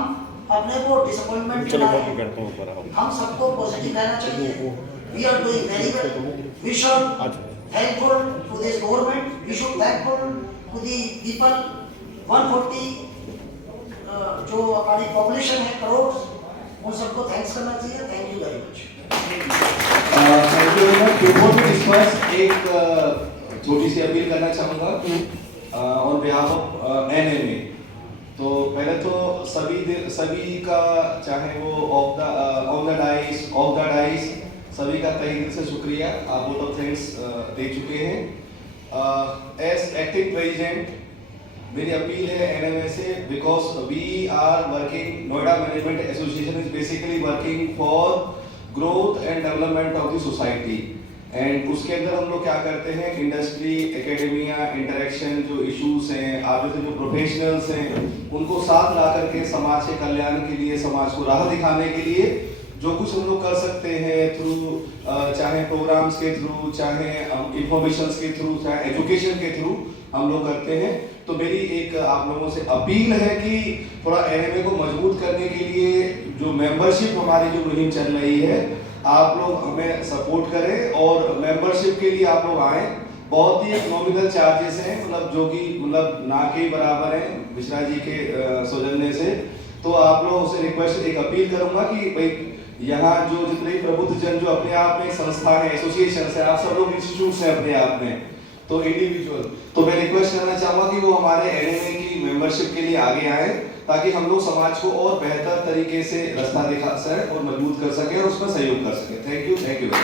अपने को डिसअपॉइंटमेंट चलो मिला मैं है, करता हूँ ऊपर आओ। हम सबको पॉजिटिव रहना चाहिए। We are doing very well, we should thankful to this government, we should thankful to the people. 140 जो हमारी पॉपुलेशन है करोड़, उन सबको थैंक्स करना चाहिए। Thank you very much. Thank you very much. Before we discuss एक छोटी सी अपील करना चाहूँगा ऑन बिहाफ ऑफ एनएमए। तो पहले तो सभी का, चाहे वो on the dice, of the dice, सभी का तहे दिल से शुक्रिया। आप वोट ऑफ थैंक्स दे चुके हैं। एज एक्टिंग प्रेसिडेंट मेरी अपील है एनएमए से, because we are working, Noida management association is basically working for growth and development of the society. एंड उसके अंदर हम लोग क्या करते हैं, इंडस्ट्री, एकेडमिया, इंटरेक्शन, जो इश्यूज हैं, आप जैसे जो प्रोफेशनल्स हैं, उनको साथ ला करके समाज के कल्याण के लिए, समाज को राह दिखाने के लिए जो कुछ हम लोग कर सकते हैं थ्रू, चाहे प्रोग्राम्स के थ्रू, चाहे इंफॉर्मेशन के थ्रू, चाहे एजुकेशन के थ्रू हम लोग करते हैं। तो मेरी एक आप लोगों से अपील है कि थोड़ा एनएमए को मजबूत करने के लिए जो मेंबरशिप हमारी जो मुहिम चल रही है, आप लोग हमें सपोर्ट करें और मेंबरशिप के लिए आप लोग आएँ। बहुत ही नॉमिनल चार्जेस हैं, मतलब जो कि मतलब ना के बराबर हैं मिश्रा जी के सौजन्य से। तो आप लोगों से रिक्वेस्ट, एक अपील करूंगा कि भाई यहाँ जो जितने प्रबुद्ध जन जो अपने आप में संस्था है, एसोसिएशन है, आप सब लोग इंस्टीट्यूट्स हैं अपने आप में, तो इंडिविजुअल, तो मैं रिक्वेस्ट करना चाहूँगा कि वो हमारे एनएमए की मेंबरशिप के लिए आगे आए, ताकि हम लोग समाज को और बेहतर तरीके से रास्ता दिखा सकें और मजबूत कर सकें और उसमें सहयोग कर सकें। Thank you very much.